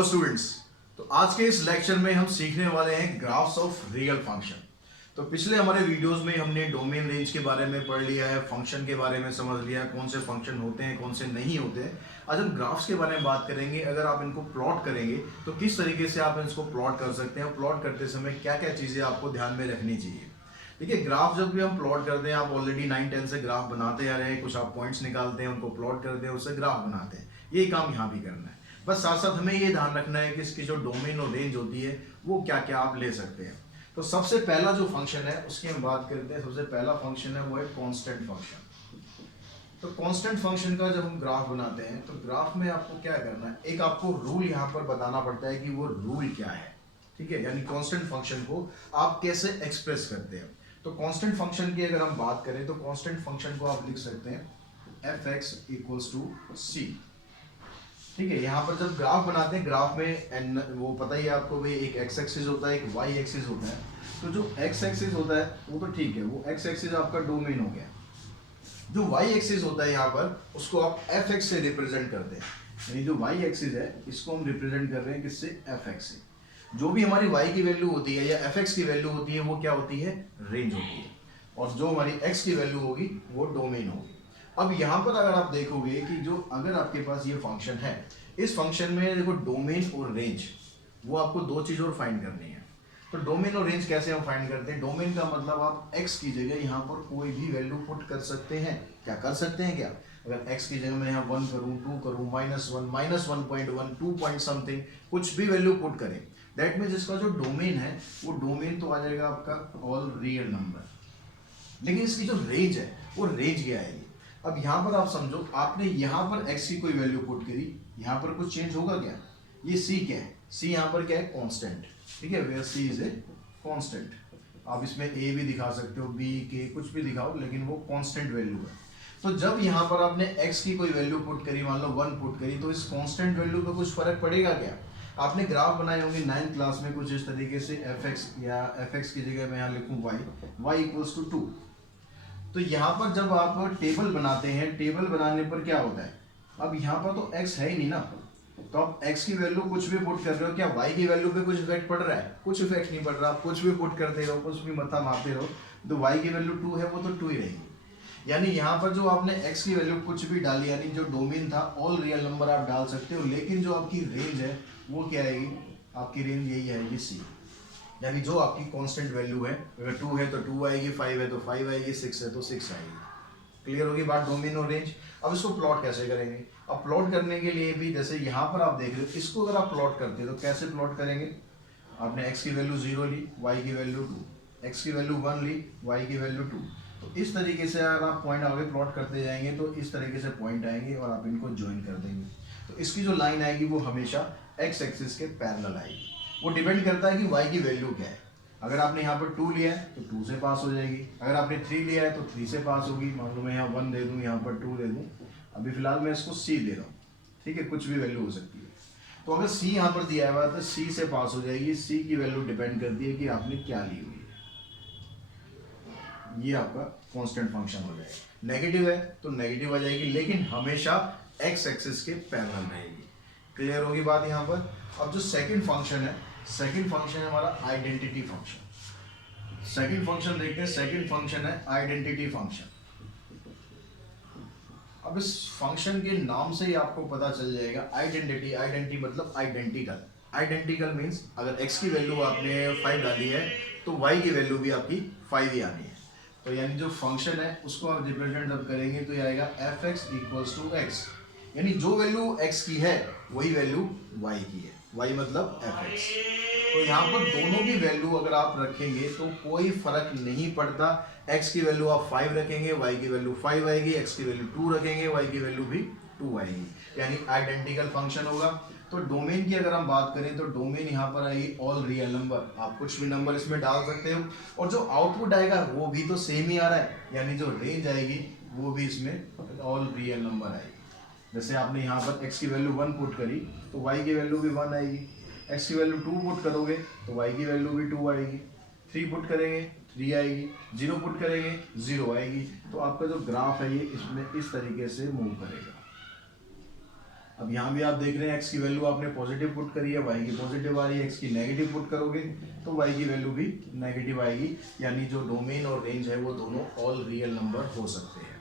Hello students. तो आज के इस लेक्चर में हम सीखने वाले हैं ग्राफ्स ऑफ रियल फंक्शन। तो पिछले हमारे वीडियोस में हमने डोमेन रेंज के बारे में पढ़ लिया है, फंक्शन के बारे में समझ लिया, कौन से फंक्शन होते हैं कौन से नहीं होते हैं। आज हम ग्राफ्स के बारे में बात करेंगे। अगर आप इनको प्लॉट करेंगे तो किस तरीके से आप इसको प्लॉट कर सकते हैं, प्लॉट करते समय क्या क्या चीज़ें आपको ध्यान में रखनी चाहिए। देखिए, ग्राफ जब भी हम प्लॉट करते हैं, आप ऑलरेडी 9-10 से ग्राफ बनाते आ रहे हैं, कुछ आप पॉइंट्स निकालते हैं, उनको प्लॉट करते हैं, उससे ग्राफ बनाते हैं। यही काम यहाँ भी करना है। बस साथ साथ हमें ये ध्यान रखना है कि इसकी जो डोमेन और रेंज होती है वो क्या क्या आप ले सकते हैं। तो सबसे पहला जो फंक्शन है उसकी हम बात करते हैं। सबसे पहला फंक्शन है वो है कांस्टेंट फंक्शन। तो कांस्टेंट फंक्शन का जब हम ग्राफ बनाते हैं तो ग्राफ में आपको क्या करना है, एक आपको रूल यहाँ पर बताना पड़ता है कि वो रूल क्या है। ठीक है, यानी कांस्टेंट फंक्शन को आप कैसे एक्सप्रेस करते हैं। तो कांस्टेंट फंक्शन की अगर हम बात करें तो कांस्टेंट फंक्शन को आप लिख सकते हैं fx इक्वल्स टू c। ठीक है, यहाँ पर जब ग्राफ बनाते हैं, ग्राफ में वो पता ही है आपको भाई, एक एक्स एक्सिस होता है, एक वाई एक्सिस होता है। तो जो एक्स एक्सिस होता है वो तो ठीक है, वो एक्स एक्सिस आपका डोमेन हो गया। जो वाई एक्सिस होता है यहाँ पर उसको आप एफ एक्स से रिप्रेजेंट करते हैं। यानी जो वाई एक्सिस है इसको हम रिप्रेजेंट कर रहे हैं किससे, एफ एक्स से। जो भी हमारी वाई की वैल्यू होती है या एफ एक्स की वैल्यू होती है वो क्या होती है, रेंज होती है। और जो हमारी एक्स की वैल्यू होगी वो डोमेन होगी। अब यहाँ पर अगर आप देखोगे कि जो अगर आपके पास ये फंक्शन है, इस फंक्शन में देखो डोमेन और रेंज, वो आपको दो चीज और फाइंड करनी है। तो डोमेन और रेंज कैसे हम फाइंड करते हैं, डोमेन का मतलब आप x की जगह यहाँ पर कोई भी वैल्यू पुट कर सकते हैं। क्या कर सकते हैं, क्या अगर x की जगह मैं यहाँ 1 करूँ, 2 करूँ, -1, -1.1, 2 पॉइंट समथिंग, कुछ भी वैल्यू पुट करें, दैट मीन्स इसका जो डोमेन है वो डोमेन तो आ जाएगा आपका ऑल रियल नंबर। लेकिन इसकी जो रेंज है वो रेंज क्या आएगी। अब यहाँ पर आप समझो, आपने यहाँ पर x की कोई वैल्यू पुट करी, यहाँ पर कुछ चेंज होगा क्या। ये c क्या है, c यहाँ पर क्या है, कांस्टेंट। ठीक है, where c is a constant. आप इसमें a भी दिखा सकते हो, b के कुछ भी दिखाओ, लेकिन वो कांस्टेंट वैल्यू है। तो जब यहाँ पर आपने x की कोई वैल्यू पुट करी, मान लो 1 पुट करी, तो इस कांस्टेंट वैल्यू पे कुछ फर्क पड़ेगा क्या। आपने ग्राफ बनाए होंगे 9th क्लास में कुछ इस तरीके से, fx या fx की जगह मैं यहाँ लिखूँ y इक्वल्स टू 2। तो यहाँ पर जब आप टेबल बनाते हैं, टेबल बनाने पर क्या होता है, अब यहाँ पर तो x है ही नहीं ना, तो आप x की वैल्यू कुछ भी पुट कर रहे हो, क्या y की वैल्यू पे कुछ इफेक्ट पड़ रहा है, कुछ इफेक्ट नहीं पड़ रहा। आप कुछ भी पुट करते रहो, कुछ भी मत्था मारते रहो, तो y की वैल्यू 2 है वो तो 2 ही रहेगी। यानी यहाँ पर जो आपने x की वैल्यू कुछ भी डाली, यानी जो डोमेन था ऑल रियल नंबर आप डाल सकते हो, लेकिन जो आपकी रेंज है वो क्या आएगी, आपकी रेंज यही आएगी c। यानी जो आपकी कांस्टेंट वैल्यू है, अगर 2 है तो 2 आएगी, 5 है तो 5 आएगी, 6 है तो 6 आएगी। क्लियर होगी बात, डोमेन और रेंज। अब इसको प्लॉट कैसे करेंगे, अब प्लॉट करने के लिए भी जैसे यहाँ पर आप देख रहे हो, इसको अगर आप प्लॉट करते हो तो कैसे प्लॉट करेंगे। आपने x की वैल्यू 0 ली, y की वैल्यू 2, x की वैल्यू 1 ली, y की वैल्यू 2। तो इस तरीके से अगर आप पॉइंट आगे प्लॉट करते जाएंगे तो इस तरीके से पॉइंट आएंगे और आप इनको ज्वाइन कर देंगे। तो इसकी जो लाइन आएगी वो हमेशा x एक्सिस के पैरेलल आएगी। वो डिपेंड करता है कि y की वैल्यू क्या है। अगर आपने यहाँ पर 2 लिया है तो 2 से पास हो जाएगी, अगर आपने 3 लिया है तो 3 से पास होगी। मान लो मैं यहाँ 1 दे दूँ, यहाँ पर 2 दे दूँ, अभी फिलहाल मैं इसको c दे रहा हूँ। ठीक है, कुछ भी वैल्यू हो सकती है। तो अगर c यहाँ पर दिया हुआ है तो c से पास हो जाएगी। c की वैल्यू डिपेंड करती है कि आपने क्या ली हुई है। ये आपका कांस्टेंट फंक्शन हो जाएगा। नेगेटिव है तो नेगेटिव आ जाएगी, लेकिन हमेशा x एक्सिस के पैरेलल रहेगी। क्लियर होगी बात यहाँ पर। अब जो सेकंड फंक्शन है, सेकंड फंक्शन है हमारा आइडेंटिटी फंक्शन। सेकंड फंक्शन देखते हैं, सेकंड फंक्शन है आइडेंटिटी फंक्शन। अब इस फंक्शन के नाम से ही आपको पता चल जाएगा, आइडेंटिटी, आइडेंटिटी मतलब आइडेंटिकल। आइडेंटिकल मींस अगर x की वैल्यू आपने 5 डाली है तो y की वैल्यू भी आपकी 5 ही आनी है। तो यानी जो फंक्शन है उसको आप रिप्रेजेंट जब करेंगे तो ये आएगा fx इक्वल्स टू x। यानी जो वैल्यू x की है वही वैल्यू y की है, y मतलब fx। तो यहाँ पर दोनों की वैल्यू अगर आप रखेंगे तो कोई फर्क नहीं पड़ता। x की वैल्यू आप 5 रखेंगे, y की वैल्यू 5 आएगी, x की वैल्यू 2 रखेंगे, y की वैल्यू भी 2 आएगी, यानी आइडेंटिकल फंक्शन होगा। तो डोमेन की अगर हम बात करें तो डोमेन यहाँ पर आएगी ऑल रियल नंबर। आप कुछ भी नंबर इसमें डाल सकते हो और जो आउटपुट आएगा वो भी तो सेम ही आ रहा है, यानी जो रेंज आएगी वो भी इसमें ऑल रियल नंबर आएगी। जैसे आपने यहाँ पर x की वैल्यू 1 पुट करी तो y की वैल्यू भी 1 आएगी, x की वैल्यू 2 पुट करोगे तो y की वैल्यू भी 2 आएगी, 3 पुट करेंगे 3 आएगी, 0 पुट करेंगे 0 आएगी। तो आपका जो ग्राफ है ये इसमें इस तरीके से मूव करेगा। अब यहाँ भी आप देख रहे हैं x की वैल्यू आपने पॉजिटिव पुट करी है, y की पॉजिटिव आ रही है, x की नेगेटिव पुट करोगे तो y की वैल्यू भी नेगेटिव आएगी, यानी जो डोमेन और रेंज है वो दोनों ऑल रियल नंबर हो सकते हैं।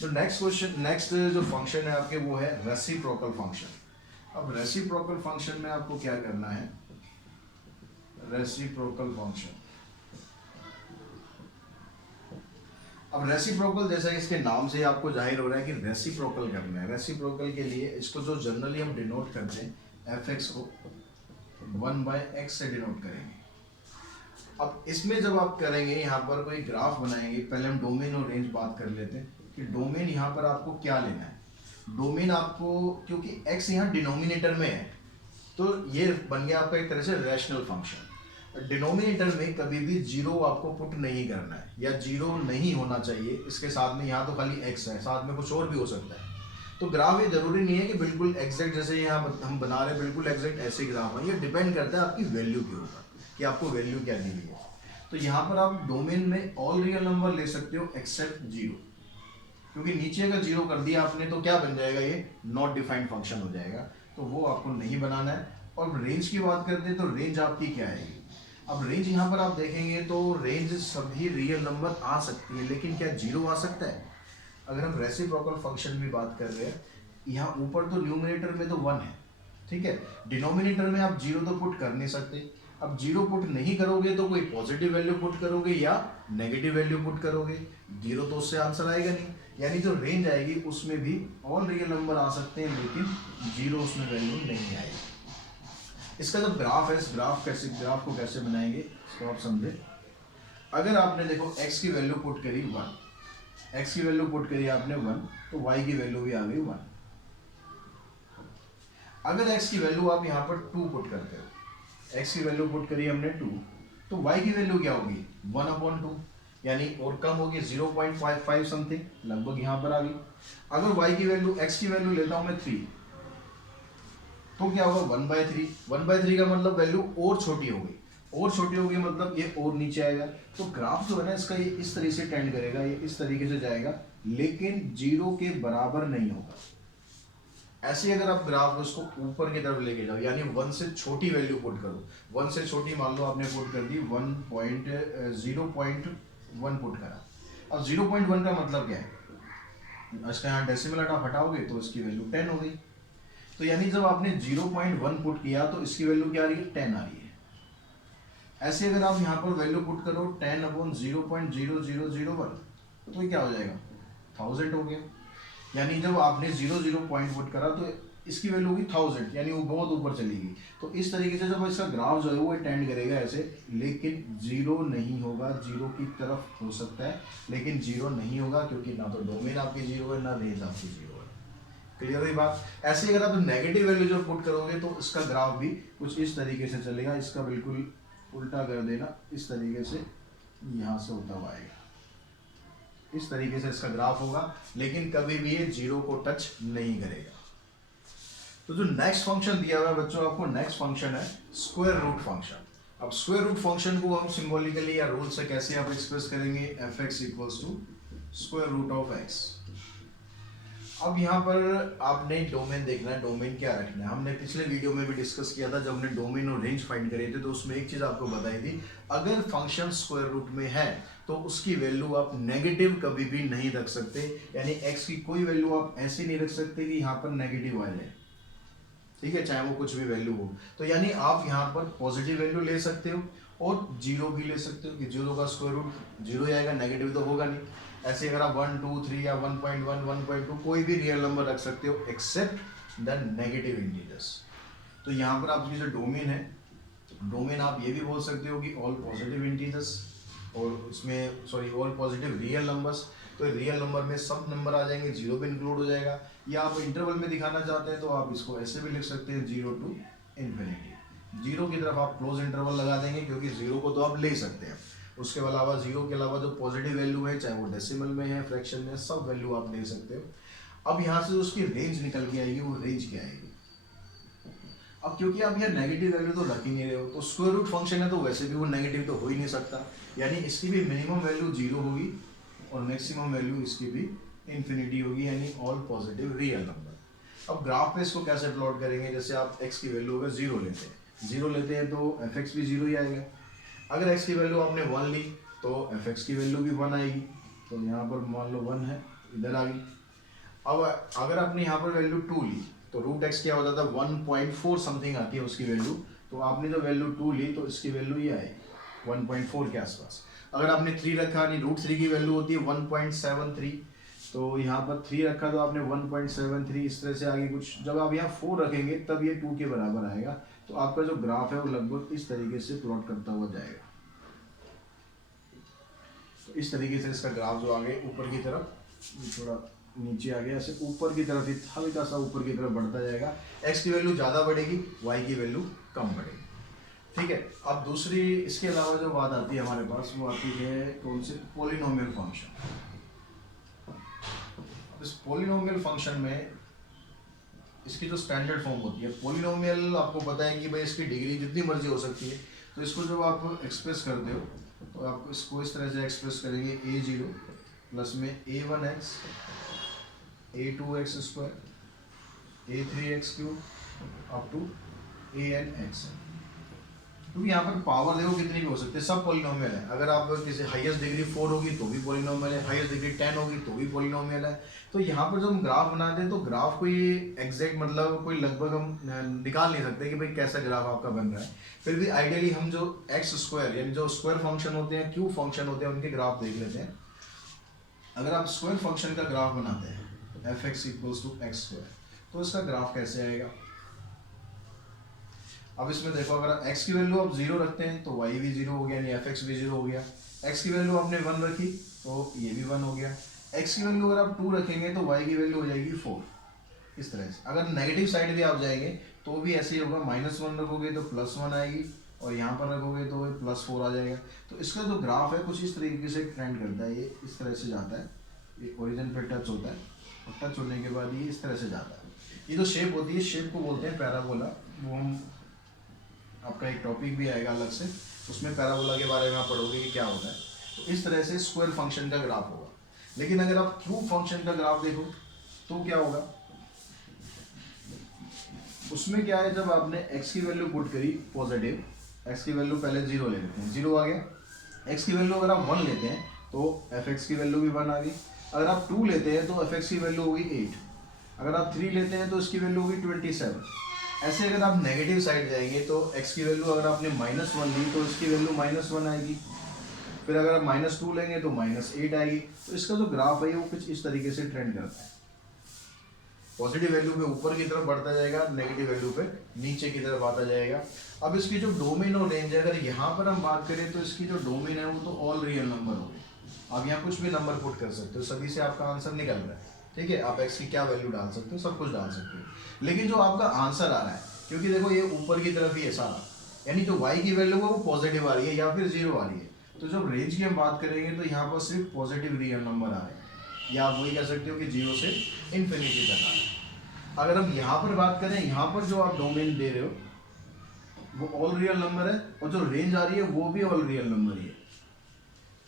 तो नेक्स्ट जो फंक्शन है आपके वो है रेसिप्रोकल फंक्शन। अब रेसिप्रोकल फंक्शन में आपको क्या करना है, रेसिप्रोकल फंक्शन। अब रेसिप्रोकल जैसा इसके नाम से आपको जाहिर हो रहा है कि रेसिप्रोकल करना है। रेसिप्रोकल के लिए इसको जो जनरली हम डिनोट करते हैं fx को 1/x से डिनोट करेंगे। अब इसमें जब आप करेंगे यहाँ पर कोई ग्राफ बनाएंगे, पहले हम डोमेन और रेंज बात कर लेते हैं कि डोमेन यहाँ पर आपको क्या लेना है। डोमेन आपको, क्योंकि x यहाँ डिनोमिनेटर में है तो ये बन गया आपका एक तरह से रैशनल फंक्शन। डिनोमिनेटर में कभी भी जीरो आपको पुट नहीं करना है या जीरो नहीं होना चाहिए इसके साथ में, यहाँ तो खाली x है, साथ में कुछ और भी हो सकता है। तो ग्राफ ये जरूरी नहीं है कि बिल्कुल एग्जैक्ट जैसे यहाँ हम बना रहे हैं बिल्कुल एग्जैक्ट ऐसे ग्राफ है, ये डिपेंड करता है आपकी वैल्यू के ऊपर कि आपको वैल्यू क्या दी हुई है। तो यहाँ पर आप डोमेन में ऑल रियल नंबर ले सकते हो एक्सेप्ट जीरो, क्योंकि नीचे अगर जीरो कर दिया आपने तो क्या बन जाएगा, ये नॉट डिफाइंड फंक्शन हो जाएगा, तो वो आपको नहीं बनाना है। और रेंज की बात करते हैं तो रेंज आपकी क्या आएगी। अब रेंज यहाँ पर आप देखेंगे तो रेंज सभी रियल नंबर आ सकती है, लेकिन क्या जीरो आ सकता है। अगर हम रेसिप्रोकल फंक्शन की बात कर रहे हैं, यहाँ ऊपर तो न्यूमरेटर में तो 1 है, ठीक है, डिनोमिनेटर में आप जीरो तो पुट कर नहीं सकते। अब जीरो पुट नहीं करोगे तो कोई पॉजिटिव वैल्यू पुट करोगे या नेगेटिव वैल्यू पुट करोगे, जीरो तो उससे आंसर आएगा नहीं, यानी जो रेंज आएगी उसमें भी ऑल रियल नंबर आ सकते हैं लेकिन जीरो उसमें वैल्यू नहीं आएगी। इसका जो ग्राफ है, इस ग्राफ को कैसे बनाएंगे इसको आप समझे। अगर आपने देखो x की वैल्यू पुट करी 1, x की वैल्यू पुट करी आपने 1 तो y की वैल्यू भी आ गई 1। अगर x की वैल्यू आप यहाँ पर 2 पुट करते हो, x की वैल्यू पुट करी हमने 2 तो y की वैल्यू क्या होगी 1/2, यानी और कम होगी 0.55 समथिंग, लगभग यहाँ पर आ गई। अगर y की वैल्यू, x की वैल्यू लेता हूँ मैं 3 तो क्या होगा 1/3। 1/3 का मतलब वैल्यू और छोटी हो गई, और छोटी हो गई मतलब ये और नीचे आएगा। तो ग्राफ जो है ना इसका ये इस तरीके से टेंड करेगा, ये इस तरीके से जाएगा लेकिन जीरो के बराबर नहीं होगा। ऐसे अगर आप ग्राफ उसको ऊपर की तरफ लेके जाओ, यानी 1 से छोटी वैल्यू पुट करो, 1 से छोटी मान लो आपने पुट कर दी 0.1 पुट करा। अब 0.1 का मतलब क्या है, इसका यहाँ डेसिमल हटाओगे तो इसकी वैल्यू 10 हो गई। तो यानी जब आपने 0.1 पुट किया तो इसकी वैल्यू क्या आ रही है 10 आ रही है। ऐसे अगर आप यहाँ पर वैल्यू पुट करो 10/0.0001 तो ये क्या हो जाएगा 1000 हो गया। यानी जब आपने 0 पॉइंट पुट करा तो इसकी वैल्यू होगी 1000, यानी वो बहुत ऊपर चली गई। तो इस तरीके से जब इसका ग्राफ जो है वो टेंड करेगा ऐसे, लेकिन जीरो नहीं होगा, जीरो की तरफ हो सकता है लेकिन जीरो नहीं होगा, क्योंकि ना तो डोमेन आपकी जीरो है ना रेंज आपकी जीरो है। क्लियर हुई बात। ऐसे अगर आप नेगेटिव वैल्यू जो पुट करोगे तो इसका ग्राफ भी कुछ इस तरीके से चलेगा, इसका बिल्कुल उल्टा कर देना, इस तरीके से यहाँ से होता हुआ आएगा, इस तरीके से इसका ग्राफ होगा, लेकिन कभी भी ये जीरो को टच नहीं करेगा। तो जो नेक्स्ट फंक्शन दिया हुआ है बच्चों आपको, नेक्स्ट फंक्शन है स्क्वायर रूट फंक्शन। अब स्क्वायर रूट फंक्शन को हम सिंबॉलिकली या रूल से कैसे आप एक्सप्रेस करेंगे, fx equals to square root of x। अब यहाँ पर आपने डोमेन देखना है, डोमेन क्या रखना है। हमने पिछले वीडियो में भी डिस्कस किया था, जब हमने डोमेन और रेंज फाइंड करे थे तो उसमें एक चीज आपको बताई थी, अगर फंक्शन स्क्वायर रूट में है तो उसकी वैल्यू आप नेगेटिव कभी भी नहीं रख सकते, यानी x की कोई वैल्यू आप ऐसी नहीं रख सकते कि यहाँ पर नेगेटिव आ जाए, ठीक है, चाहे वो कुछ भी वैल्यू हो। तो यानी आप यहाँ पर पॉजिटिव वैल्यू ले सकते हो और जीरो भी ले सकते हो कि जीरो का स्क्वायर रूट जीरो ही आएगा, नेगेटिव तो होगा नहीं। ऐसे अगर आप 1, 2, 3 या 1.1, 1.2 कोई भी रियल नंबर रख सकते हो एक्सेप्ट द नेगेटिव इंटीजर्स। तो यहाँ पर आपकी जो डोमेन है, डोमेन आप ये भी बोल सकते हो कि ऑल पॉजिटिव इंटीजर्स, और उसमें sorry all positive real numbers. तो रियल नंबर में सब नंबर आ जाएंगे, जीरो भी इंक्लूड हो जाएगा। या आप इंटरवल में दिखाना चाहते हैं तो आप इसको ऐसे भी लिख सकते हैं 0 to इन्फिनिटी। जीरो की तरफ आप क्लोज इंटरवल लगा देंगे क्योंकि जीरो को तो आप ले सकते हैं, उसके अलावा जीरो के अलावा जो पॉजिटिव वैल्यू है, चाहे वो डेसिमल में है, फ्रैक्शन में, सब वैल्यू आप ले सकते हो। अब यहाँ से उसकी रेंज निकल के आएगी, वो रेंज क्या आएगी। अब क्योंकि आप यहाँ नेगेटिव वैल्यू तो रख ही नहीं रहे हो, तो स्क्वायर रूट फंक्शन है तो वैसे भी वो नेगेटिव तो हो ही नहीं सकता, यानी इसकी भी मिनिमम वैल्यू जीरो होगी और मैक्सिमम वैल्यू इसकी भी इन्फिनिटी होगी, यानी ऑल पॉजिटिव रियल नंबर। अब ग्राफ पे इसको कैसे प्लॉट करेंगे, जैसे आप x की वैल्यू अगर 0 लेते हैं तो fx भी 0 ही आएगा। अगर x की वैल्यू आपने 1 ली तो fx की वैल्यू भी 1 आएगी, तो यहाँ पर मान लो 1 है, इधर आ गई। अब अगर आपने यहाँ पर वैल्यू 2 ली तो रूट एक्स क्या हो जाता है 1.4 समथिंग आती है उसकी वैल्यू, तो आपने जो वैल्यू 2 ली तो इसकी वैल्यू ये आएगी 1.4 के आसपास। अगर आपने 3 रखा यानी रूट 3 की वैल्यू होती है 1.73, तो यहाँ पर 3 रखा तो आपने 1.73, इस तरह से आगे कुछ। जब आप यहाँ 4 रखेंगे तब ये 2 के बराबर आएगा, तो आपका जो ग्राफ है वो लगभग इस तरीके से प्लॉट करता हुआ जाएगा। तो इस तरीके से इसका ग्राफ जो आगे ऊपर की तरफ थोड़ा नीचे आ गया, ऐसे ऊपर की तरफ ही हल्का सा ऊपर की तरफ बढ़ता जाएगा। x की वैल्यू ज़्यादा बढ़ेगी, y की वैल्यू कम बढ़ेगी। ठीक है। अब दूसरी इसके अलावा जो बात आती है हमारे पास, वो आती है कौन से, पॉलिनोमियल फंक्शन। अब इस पॉलिनोमियल फंक्शन में इसकी जो स्टैंडर्ड फॉर्म होती है, पॉलिनोमियल आपको पता है कि भाई इसकी डिग्री जितनी मर्जी हो सकती है। तो इसको जब आप एक्सप्रेस करते हो तो आप इसको इस तरह से एक्सप्रेस करेंगे a0 प्लस में a1x a2x square a3x cube up to anx। क्योंकि यहाँ पर पावर देखो कितनी भी हो सकती है, सब पॉलिनोमियल है। अगर आप किसी हाईएस्ट डिग्री 4 होगी तो भी पॉलिनोमियल है, हाईएस्ट डिग्री 10 होगी तो भी पॉलिनोमियल है। तो यहाँ पर जब हम ग्राफ बनाते हैं तो ग्राफ को ये एग्जैक्ट मतलब कोई लगभग हम निकाल नहीं सकते कि भाई कैसा ग्राफ आपका बन रहा है। फिर भी आइडियली हम जो एक्स स्क्वायर यानी जो स्क्वायर फंक्शन होते हैं, क्यूब फंक्शन होते हैं, उनके ग्राफ देख लेते हैं। अगर आप स्क्वायर फंक्शन का ग्राफ बनाते हैं fx equals to x square, तो इसका ग्राफ कैसे आएगा। अब इसमें देखो, अगर x की वैल्यू आप 0 रखते हैं तो y भी 0 हो गया, यानी fx भी 0 हो गया। x की वैल्यू आपने 1 रखी तो ये भी 1 हो गया। x की वैल्यू अगर आप 2 रखेंगे तो y की वैल्यू हो जाएगी 4, इस तरह से। अगर नेगेटिव साइड भी आप जाएंगे तो भी ऐसे ही होगा, -1 रखोगे तो +1 आएगी और यहाँ पर रखोगे तो +4 आ जाएगा। तो इसका जो ग्राफ है कुछ इस तरीके से ट्रेंड करता है, ये इस तरह से जाता है, ये ओरिजिन पे टच होता है और टच होने के बाद ये इस तरह से जाता है। ये जो शेप होती है, शेप को बोलते हैं पैराबोला। वो हम आपका एक टॉपिक भी आएगा अलग से, उसमें पैराबोला के बारे में आप पढ़ोगे कि क्या होता है। तो इस तरह से स्क्वायर फंक्शन का ग्राफ होगा। लेकिन अगर आप क्यूब फंक्शन का ग्राफ देखो तो क्या होगा, उसमें क्या है, जब आपने x की वैल्यू पुट करी पॉजिटिव, x की वैल्यू पहले 0 ले लेते हैं, 0 आ गया। x की वैल्यू अगर आप 1 लेते हैं तो fx की वैल्यू भी 1 आ गई। अगर आप 2 लेते हैं तो fx की वैल्यू होगी 8। अगर आप 3 लेते हैं तो इसकी वैल्यू होगी 27। ऐसे अगर आप नेगेटिव साइड जाएंगे तो x की वैल्यू अगर आपने -1 ली तो इसकी वैल्यू -1 आएगी। फिर अगर आप -2 लेंगे तो -8 आएगी। तो इसका जो ग्राफ है वो कुछ इस तरीके से ट्रेंड करता है, पॉजिटिव वैल्यू पे ऊपर की तरफ बढ़ता जाएगा, नेगेटिव वैल्यू पे नीचे की तरफ आता जाएगा। अब इसकी जो डोमेन और रेंज है, अगर यहाँ पर हम बात करें तो इसकी जो डोमेन है वो तो ऑल रियल नंबर हो गए। आप यहाँ कुछ भी नंबर पुट कर सकते हो, सभी से आपका आंसर निकल रहा है। ठीक है, आप x की क्या वैल्यू डाल सकते हो, सब कुछ डाल सकते हो। लेकिन जो आपका आंसर आ रहा है, क्योंकि देखो ये ऊपर की तरफ ही है सारा, यानी जो y की वैल्यू है वो पॉजिटिव आ रही है या फिर 0 आ रही है। तो जब रेंज की हम बात करेंगे तो यहाँ पर सिर्फ पॉजिटिव रियल नंबर आ रहे हैं, या आप वही कह सकते हो कि 0 से इन्फिनिटी तक आ रहे हैं। अगर हम यहाँ पर बात करें, यहाँ पर जो आप डोमेन दे रहे हो वो ऑल रियल नंबर है, और जो रेंज आ रही है वो भी ऑल रियल नंबर ही है।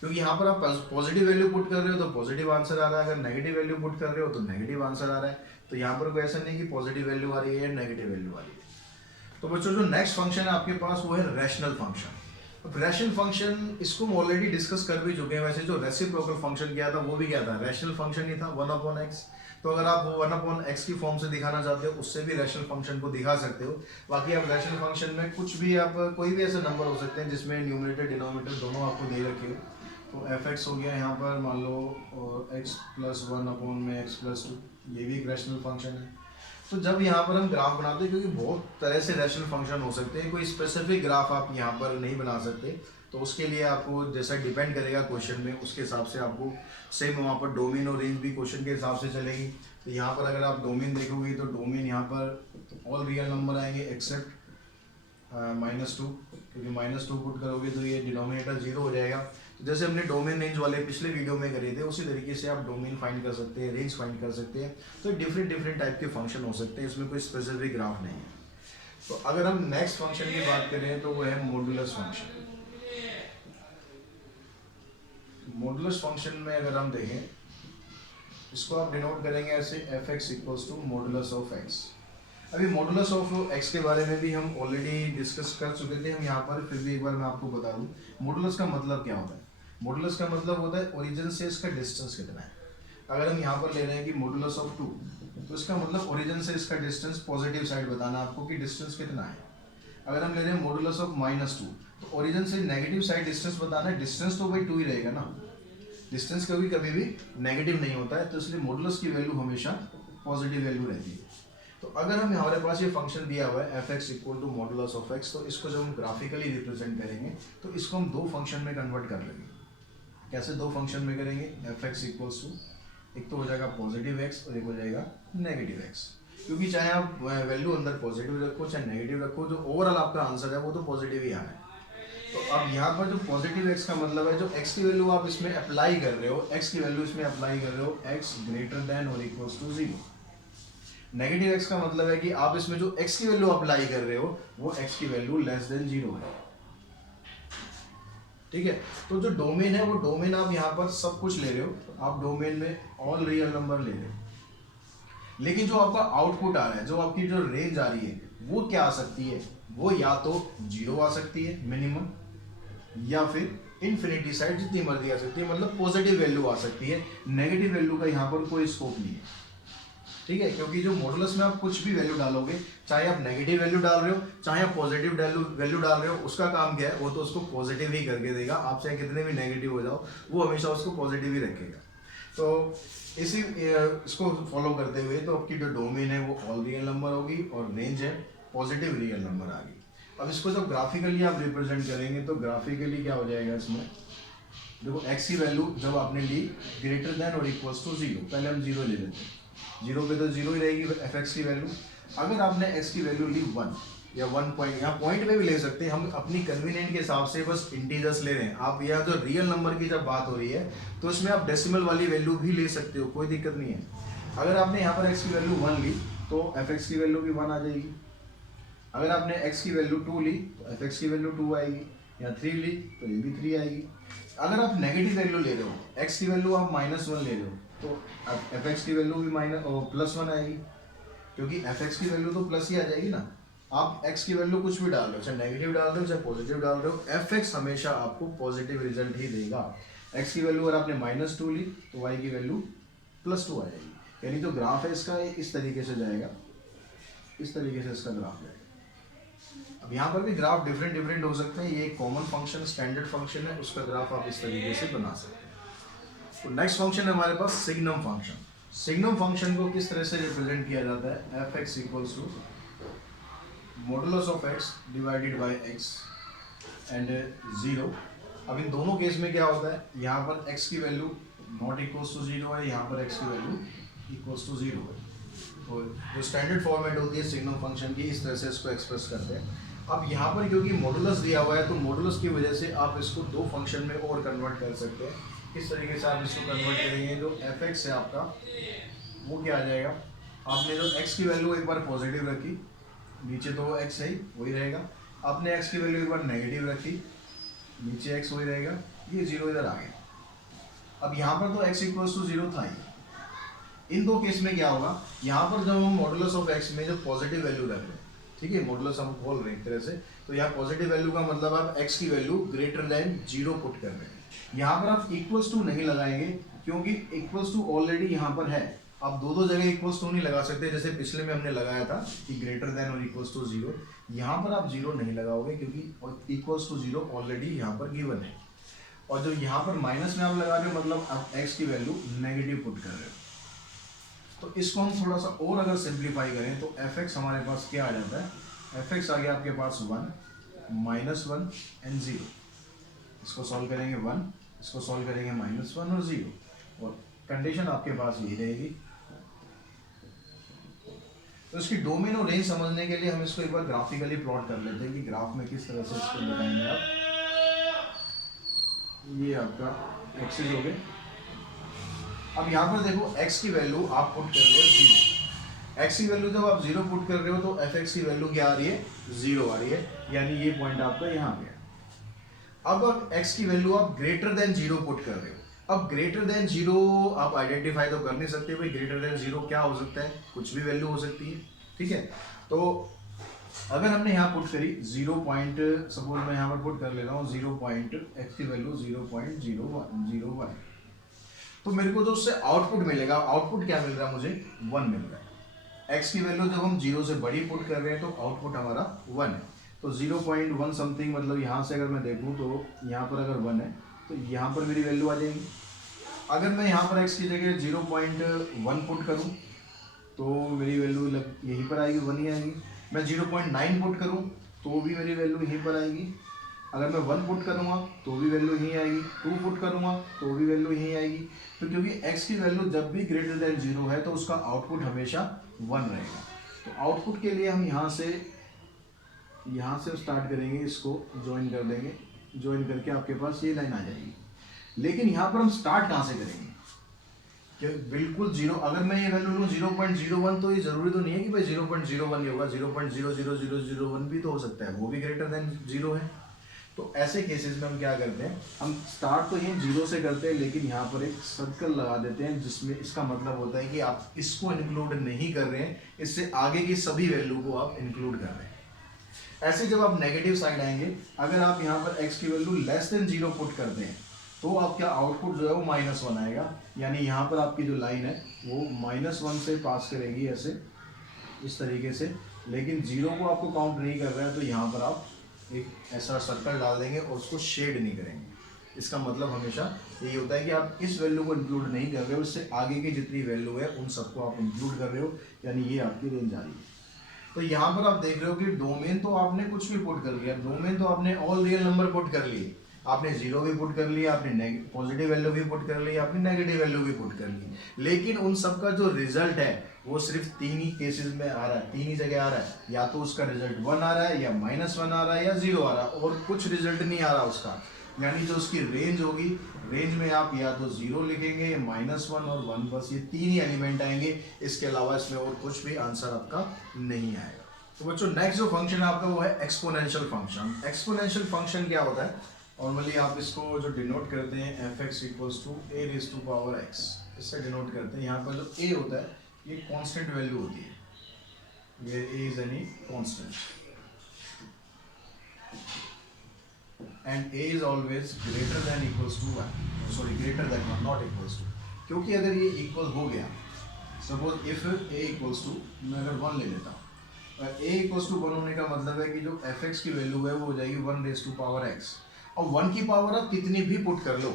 क्योंकि यहाँ पर आप पॉजिटिव वैल्यू पुट कर रहे हो तो पॉजिटिव आंसर आ रहा है, अगर नेगेटिव वैल्यू पुट कर रहे हो तो नेगेटिव आंसर आ रहा है। तो यहाँ पर कोई ऐसा नहीं कि पॉजिटिव वैल्यू आ रही है या नेगेटिव वैल्यू आ रही है। तो बच्चों जो नेक्स्ट फंक्शन है आपके पास वो है रैशनल फंक्शन। अब रैशनल फंक्शन इसको हम ऑलरेडी डिस्कस कर भी चुके हैं। वैसे जो रेसिप्रोकल फंक्शन किया था वो भी क्या था, रैशनल फंक्शन ही था, 1/x। तो अगर आप 1/x की फॉर्म से दिखाना चाहते हो उससे भी रैशनल फंक्शन को दिखा सकते हो। बाकी आप रैशनल फंक्शन में कुछ भी, आप कोई भी ऐसे नंबर हो सकते हैं जिसमें न्यूमरेटर डिनोमिनेटर दोनों आपको दे रखे हो। तो fx हो गया यहाँ पर मान लो, और x + 1/x + 2, ये भी एक रैशनल फंक्शन है। तो जब यहाँ पर हम ग्राफ बनाते हैं, क्योंकि बहुत तरह से रैशनल फंक्शन हो सकते हैं, कोई स्पेसिफिक ग्राफ आप यहाँ पर नहीं बना सकते, तो उसके लिए आपको जैसा डिपेंड करेगा क्वेश्चन में, उसके हिसाब से आपको सेम वहाँ पर डोमेन और रेंज भी क्वेश्चन के हिसाब से चलेगी। तो यहाँ पर अगर आप डोमेन देखोगे तो डोमेन यहाँ पर ऑल रियल नंबर आएंगे एक्सेप्ट -2, क्योंकि -2 पुट करोगे तो ये डिनोमिनेटर 0 हो जाएगा। तो जैसे हमने डोमेन रेंज वाले पिछले वीडियो में करे थे, उसी तरीके से आप डोमेन फाइंड कर सकते हैं, रेंज फाइंड कर सकते हैं। तो डिफरेंट टाइप के फंक्शन हो सकते हैं, इसमें कोई स्पेसिफिक ग्राफ नहीं है। तो अगर हम नेक्स्ट फंक्शन की बात करें तो वो है मॉडुलस फंक्शन। मॉडुलस फंक्शन में अगर हम देखें इसको आप डिनोट करेंगे ऐसे f x equals to modulus of x. अभी मॉडुलस ऑफ एक्स के बारे में भी हम ऑलरेडी डिस्कस कर चुके थे हम यहाँ पर, फिर भी एक बार मैं आपको बता दूँ मॉडुलस का मतलब क्या होता है। मॉडुलस का मतलब होता है ओरिजिन से इसका डिस्टेंस कितना है। अगर हम यहाँ पर ले रहे हैं कि मॉडुलस ऑफ 2, तो इसका मतलब ओरिजिन से इसका डिस्टेंस पॉजिटिव साइड बताना आपको कि डिस्टेंस कितना है। अगर हम ले रहे हैं मॉडुलस ऑफ -2, तो ओरिजिन से नेगेटिव साइड डिस्टेंस बताना है। डिस्टेंस तो भाई 2 ही रहेगा ना, डिस्टेंस कभी भी नेगेटिव नहीं होता है, तो इसलिए मॉडुलस की वैल्यू हमेशा पॉजिटिव वैल्यू रहती है। तो अगर हम हमारे पास ये फंक्शन दिया हुआ है f x equal to modulus of x, तो इसको जब हम ग्राफिकली रिप्रेजेंट करेंगे तो इसको हम दो फंक्शन में कन्वर्ट कर लेंगे। कैसे दो फंक्शन में करेंगे, एफ एक्स इक्वल्स टू एक तो हो जाएगा पॉजिटिव एक्स और एक हो जाएगा नेगेटिव एक्स, क्योंकि चाहे आप वैल्यू अंदर पॉजिटिव रखो चाहे नेगेटिव रखो, जो ओवरऑल आपका आंसर है वो तो पॉजिटिव ही आना है। तो अब यहाँ पर जो पॉजिटिव एक्स का मतलब है जो एक्स की वैल्यू आप इसमें अप्लाई कर रहे हो, एक्स की वैल्यू इसमें अप्लाई कर रहे हो एक्स ग्रेटर देन और इक्वल्स टू 0। नेगेटिव एक्स का मतलब है कि आप इसमें जो एक्स की वैल्यू अप्लाई कर रहे हो वो एक्स की वैल्यू लेस देन 0 है। ठीक है, तो जो डोमेन है वो डोमेन आप यहाँ पर सब कुछ ले रहे हो, आप डोमेन में ऑल रियल नंबर ले रहे हो, लेकिन जो आपका आउटपुट आ रहा है, जो आपकी जो रेंज आ रही है वो क्या आ सकती है, वो या तो 0 आ सकती है मिनिमम, या फिर इन्फिनिटी साइड जितनी मर्जी आ सकती है, मतलब पॉजिटिव वैल्यू आ सकती है। नेगेटिव वैल्यू का यहाँ पर कोई स्कोप नहीं है। ठीक है, क्योंकि जो मॉडुलस में आप कुछ भी वैल्यू डालोगे, चाहे आप नेगेटिव वैल्यू डाल रहे हो चाहे आप पॉजिटिव वैल्यू डाल रहे हो, उसका काम क्या है, वो तो उसको पॉजिटिव ही करके देगा। आप चाहे कितने भी नेगेटिव हो जाओ वो हमेशा उसको पॉजिटिव ही रखेगा। तो इसी इसको फॉलो करते हुए तो आपकी जो डोमेन है वो ऑल रियल नंबर होगी और रेंज है पॉजिटिव रियल नंबर आ गई। अब इसको जब ग्राफिकली आप रिप्रेजेंट करेंगे तो ग्राफिकली क्या हो जाएगा, इसमें देखो एक्स की वैल्यू जब आपने ली ग्रेटर देन और इक्वल्स टू 0, पहले हम 0 ले लेते हैं, 0 पे तो 0 ही रहेगी एफ एक्स की वैल्यू। अगर आपने एक्स की वैल्यू ली 1 या 1 पॉइंट, यहाँ पॉइंट में भी ले सकते हैं, हम अपनी कन्वीनियंट के हिसाब से बस इंटीजर्स ले रहे हैं। आप यहाँ जो रियल नंबर की जब बात हो रही है तो इसमें आप डेसिमल वाली वैल्यू भी ले सकते हो, कोई दिक्कत नहीं है। अगर आपने यहाँ पर एक्स की वैल्यू 1 ली तो एफ एक्स की वैल्यू भी 1 आ जाएगी। अगर आपने एक्स की वैल्यू 2 ली तो एफ एक्स की वैल्यू 2 आएगी, या 3 ली तो ये भी 3 आएगी। अगर आप नेगेटिव वैल्यू ले रहे हो, एक्स की वैल्यू आप -1 ले रहे हो, तो एफ एक्स की वैल्यू भी +1 आएगी, क्योंकि एफ एक्स की वैल्यू तो प्लस ही आ जाएगी ना। आप एक्स की वैल्यू कुछ भी डाल रहे हो, चाहे नेगेटिव डाल रहे हो चाहे पॉजिटिव डाल रहे हो, एफ एक्स हमेशा आपको पॉजिटिव रिजल्ट ही देगा। एक्स की वैल्यू अगर आपने -2 ली तो वाई की वैल्यू +2 आ जाएगी। यानी जो ग्राफ है इसका इस तरीके से जाएगा, इस तरीके से इसका ग्राफ जाएगा। अब यहाँ पर भी ग्राफ डिफरेंट हो सकते हैं, ये एक कॉमन फंक्शन स्टैंडर्ड फंक्शन है, उसका ग्राफ आप इस तरीके से बना सकते हैं। तो नेक्स्ट फंक्शन है हमारे पास सिग्नम फंक्शन। सिग्नम फंक्शन को किस तरह से रिप्रेजेंट किया जाता है, f x equals to modulus of x divided by x and 0। अब इन दोनों केस में क्या होता है, यहाँ पर x की वैल्यू नॉट इक्वल्स टू 0 है, यहाँ पर x की वैल्यू इक्वल्स टू 0 है। तो जो स्टैंडर्ड फॉर्मेट होती है सिग्नम फंक्शन की, इस तरह से इसको एक्सप्रेस करते हैं। अब यहाँ पर क्योंकि मॉडुलस दिया हुआ है तो मॉडुलस की वजह से आप इसको दो फंक्शन में और कन्वर्ट कर सकते हैं। किस तरीके से आप इसको कन्वर्ट करेंगे, जो एफ एक्स है आपका वो क्या आ जाएगा, आपने जो x की वैल्यू एक बार पॉजिटिव रखी, नीचे तो x है वही रहेगा, आपने x की वैल्यू एक बार नेगेटिव रखी, नीचे x वही रहेगा, ये 0 इधर आ गया। अब यहाँ पर तो x इक्वल्स टू 0 था ही। इन दो केस में क्या होगा, यहाँ पर जब हम मॉडुलस ऑफ x में जो पॉजिटिव वैल्यू रख रहे हैं, ठीक है, मॉडुलस हम बोल रहे हैं एक तरह से, तो यहाँ पॉजिटिव वैल्यू का मतलब आप x की वैल्यू ग्रेटर देन 0 पुट कर रहे हैं। यहाँ पर आप इक्वल्स टू नहीं लगाएंगे, क्योंकि इक्वल्स टू ऑलरेडी यहाँ पर है। आप दो जगह इक्वल्स टू नहीं लगा सकते, जैसे पिछले में हमने लगाया था कि ग्रेटर देन और इक्वल्स टू 0। यहाँ पर आप 0 नहीं लगाओगे, क्योंकि इक्वल्स टू 0 ऑलरेडी यहाँ पर गिवन है। और जो यहाँ पर माइनस में आप लगा रहे हो, मतलब आप x की वैल्यू नेगेटिव पुट कर रहे हो। तो इसको हम थोड़ा सा और अगर सिंप्लीफाई करें तो एफ एक्स हमारे पास क्या आ जाता है, एफ एक्स आ गया आपके पास 1 -1 एंड 0। इसको सॉल्व करेंगे 1, इसको सॉल्व करेंगे -1 और 0, और कंडीशन आपके पास यही रहेगी। तो इसकी डोमेन और रेंज समझने के लिए हम इसको एक बार ग्राफिकली प्लॉट कर लेते हैं कि ग्राफ में किस तरह से इसको दिखाएंगे आप। ये आपका एक्सिस हो गए। अब यहाँ पर देखो x की वैल्यू आप पुट कर रहे हो 0। x की वैल्यू जब आप 0 पुट कर रहे हो तो एफ एक्स की वैल्यू क्या आ रही है, 0 आ रही है, यानी ये पॉइंट आपका यहाँ पे है। अब x की वैल्यू आप ग्रेटर देन 0 पुट कर रहे हो, अब ग्रेटर देन जीरो आप आइडेंटिफाई तो कर नहीं सकते भाई, ग्रेटर देन जीरो क्या हो सकता है, कुछ भी वैल्यू हो सकती है, ठीक है। तो अगर हमने यहाँ पुट करी 0 पॉइंट, सपोज मैं यहाँ पर पुट कर ले रहा हूँ 0 पॉइंट एक्स की वैल्यू 0.01, तो मेरे को जो उससे आउटपुट मिलेगा, आउटपुट क्या मिल रहा है मुझे, 1 मिल रहा है। एक्स की वैल्यू जब हम 0 से बड़ी पुट कर रहे हैं तो आउटपुट हमारा 1 है। तो 0.1 समथिंग, मतलब यहाँ से अगर मैं देखूँ तो यहाँ पर अगर 1 है तो यहाँ पर मेरी वैल्यू आ जाएगी। अगर मैं यहाँ पर x की जगह 0.1 पुट करूँ तो मेरी वैल्यू यहीं पर आएगी, 1 ही आएगी। मैं 0.9 पुट करूँ तो भी मेरी वैल्यू यहीं पर आएगी। अगर मैं 1 पुट करूँगा तो भी वैल्यू यहीं आएगी, 2 पुट करूँगा तो भी वैल्यू यहीं आएगी। तो क्योंकि x की वैल्यू जब भी ग्रेटर देन 0 है तो उसका आउटपुट हमेशा 1 रहेगा। तो आउटपुट के लिए हम यहाँ से स्टार्ट करेंगे, इसको ज्वाइन कर देंगे, ज्वाइन करके आपके पास ये लाइन आ जाएगी। लेकिन यहाँ पर हम स्टार्ट कहाँ से करेंगे, कि बिल्कुल जीरो, अगर मैं ये वैल्यू लूँ 0.01 तो ये जरूरी तो नहीं है कि भाई 0.01 ही होगा, 0.00001 भी तो हो सकता है, वो भी ग्रेटर देन 0 है। तो ऐसे केसेस में हम क्या करते हैं, हम स्टार्ट तो ये 0 से करते हैं, लेकिन यहाँ पर एक सर्कल लगा देते हैं जिसमें इसका मतलब होता है कि आप इसको इंक्लूड नहीं कर रहे हैं, इससे आगे की सभी वैल्यू को आप इंक्लूड कर रहे हैं। ऐसे जब आप नेगेटिव साइड आएंगे, अगर आप यहाँ पर x की वैल्यू लेस देन 0 पुट करते हैं तो आपका आउटपुट जो है वो -1 आएगा। यानी यहाँ पर आपकी जो लाइन है वो -1 से पास करेगी ऐसे, इस तरीके से। लेकिन 0 को आपको काउंट नहीं कर रहा है तो यहाँ पर आप एक ऐसा सर्कल डाल देंगे और उसको शेड नहीं करेंगे। इसका मतलब हमेशा यही होता है कि आप इस वैल्यू को इंक्लूड नहीं कर रहे हो, इससे आगे की जितनी वैल्यू है उन सबको आप इंक्लूड कर रहे हो, यानी ये आपकी रेंज आ रही है। तो यहाँ पर आप देख रहे हो कि डोमेन तो आपने कुछ भी पुट कर लिया, डोमेन तो आपने ऑल रियल नंबर पुट कर लिए, आपने 0 भी पुट कर लिया, आपने पॉजिटिव वैल्यू भी पुट कर ली, आपने नेगेटिव वैल्यू भी पुट कर ली, लेकिन उन सब का जो रिजल्ट है वो सिर्फ 3 ही केसेस में आ रहा है, 3 ही जगह आ रहा है। या तो उसका रिजल्ट 1 आ रहा है, या -1 आ रहा है, या 0 आ रहा है, और कुछ रिजल्ट नहीं आ रहा उसका। यानी जो उसकी रेंज होगी, रेंज में आप या तो 0 लिखेंगे, या -1 और 1, बस ये 3 ही एलिमेंट आएंगे, इसके अलावा इसमें और कुछ भी आंसर आपका नहीं आएगा। तो बच्चों नेक्स्ट जो फंक्शन है आपका वो है एक्सपोनेंशियल फंक्शन। एक्सपोनेंशियल फंक्शन क्या होता है, नॉर्मली आप इसको जो डिनोट करते हैं f(x = a⁻x), इससे डिनोट करते हैं। यहाँ पर जो a होता है ये कांस्टेंट वैल्यू होती है, where a is any constant and a is always greater than equals to 1, sorry greater than 1, not equals to। क्योंकि अगर ये इक्वल हो गया, suppose if a equals to, मैं अगर 1 ले लेता हूँ, a equals to 1 होने का मतलब है कि जो f(x) की वैल्यू है वो हो जाएगी 1⁻x, और 1 की पावर आप कितनी भी पुट कर लो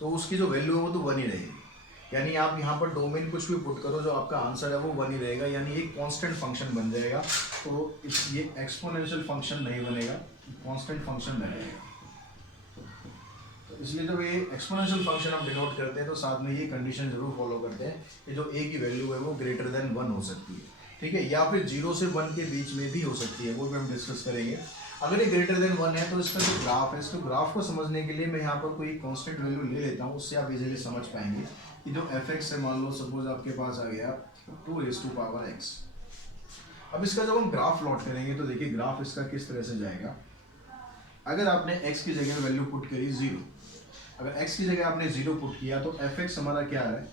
तो उसकी जो वैल्यू है वो तो 1 ही रहेगी। यानी आप यहाँ पर डोमेन कुछ भी पुट करो, जो आपका आंसर है वो 1 ही रहेगा, यानी एक कांस्टेंट फंक्शन बन जाएगा। तो ये एक्सपोनेंशियल फंक्शन नहीं बनेगा, कांस्टेंट फंक्शन बनेगा। तो इसलिए जब ये एक्सपोनेंशियल फंक्शन हम डिनोट करते हैं तो साथ में ये कंडीशन जरूर फॉलो करते हैं कि जो a की वैल्यू है वो ग्रेटर देन 1 हो सकती है, ठीक है, या फिर 0 से 1 के बीच में भी हो सकती है, वो भी हम डिस्कस करेंगे। अगर ये ग्रेटर देन 1 है तो इसका जो ग्राफ है, इसको ग्राफ को समझने के लिए मैं यहाँ पर कोई कांस्टेंट वैल्यू ले लेता हूँ, उससे आप इजीली समझ पाएंगे कि जो f(x) है, मान लो सपोज आपके पास आ गया 2⁻x। अब इसका जब हम ग्राफ प्लॉट करेंगे तो देखिए ग्राफ इसका किस तरह से जाएगा। अगर आपने x की जगह वैल्यू पुट करी 0, अगर x की जगह आपने 0 पुट किया तो f(x) हमारा क्या है,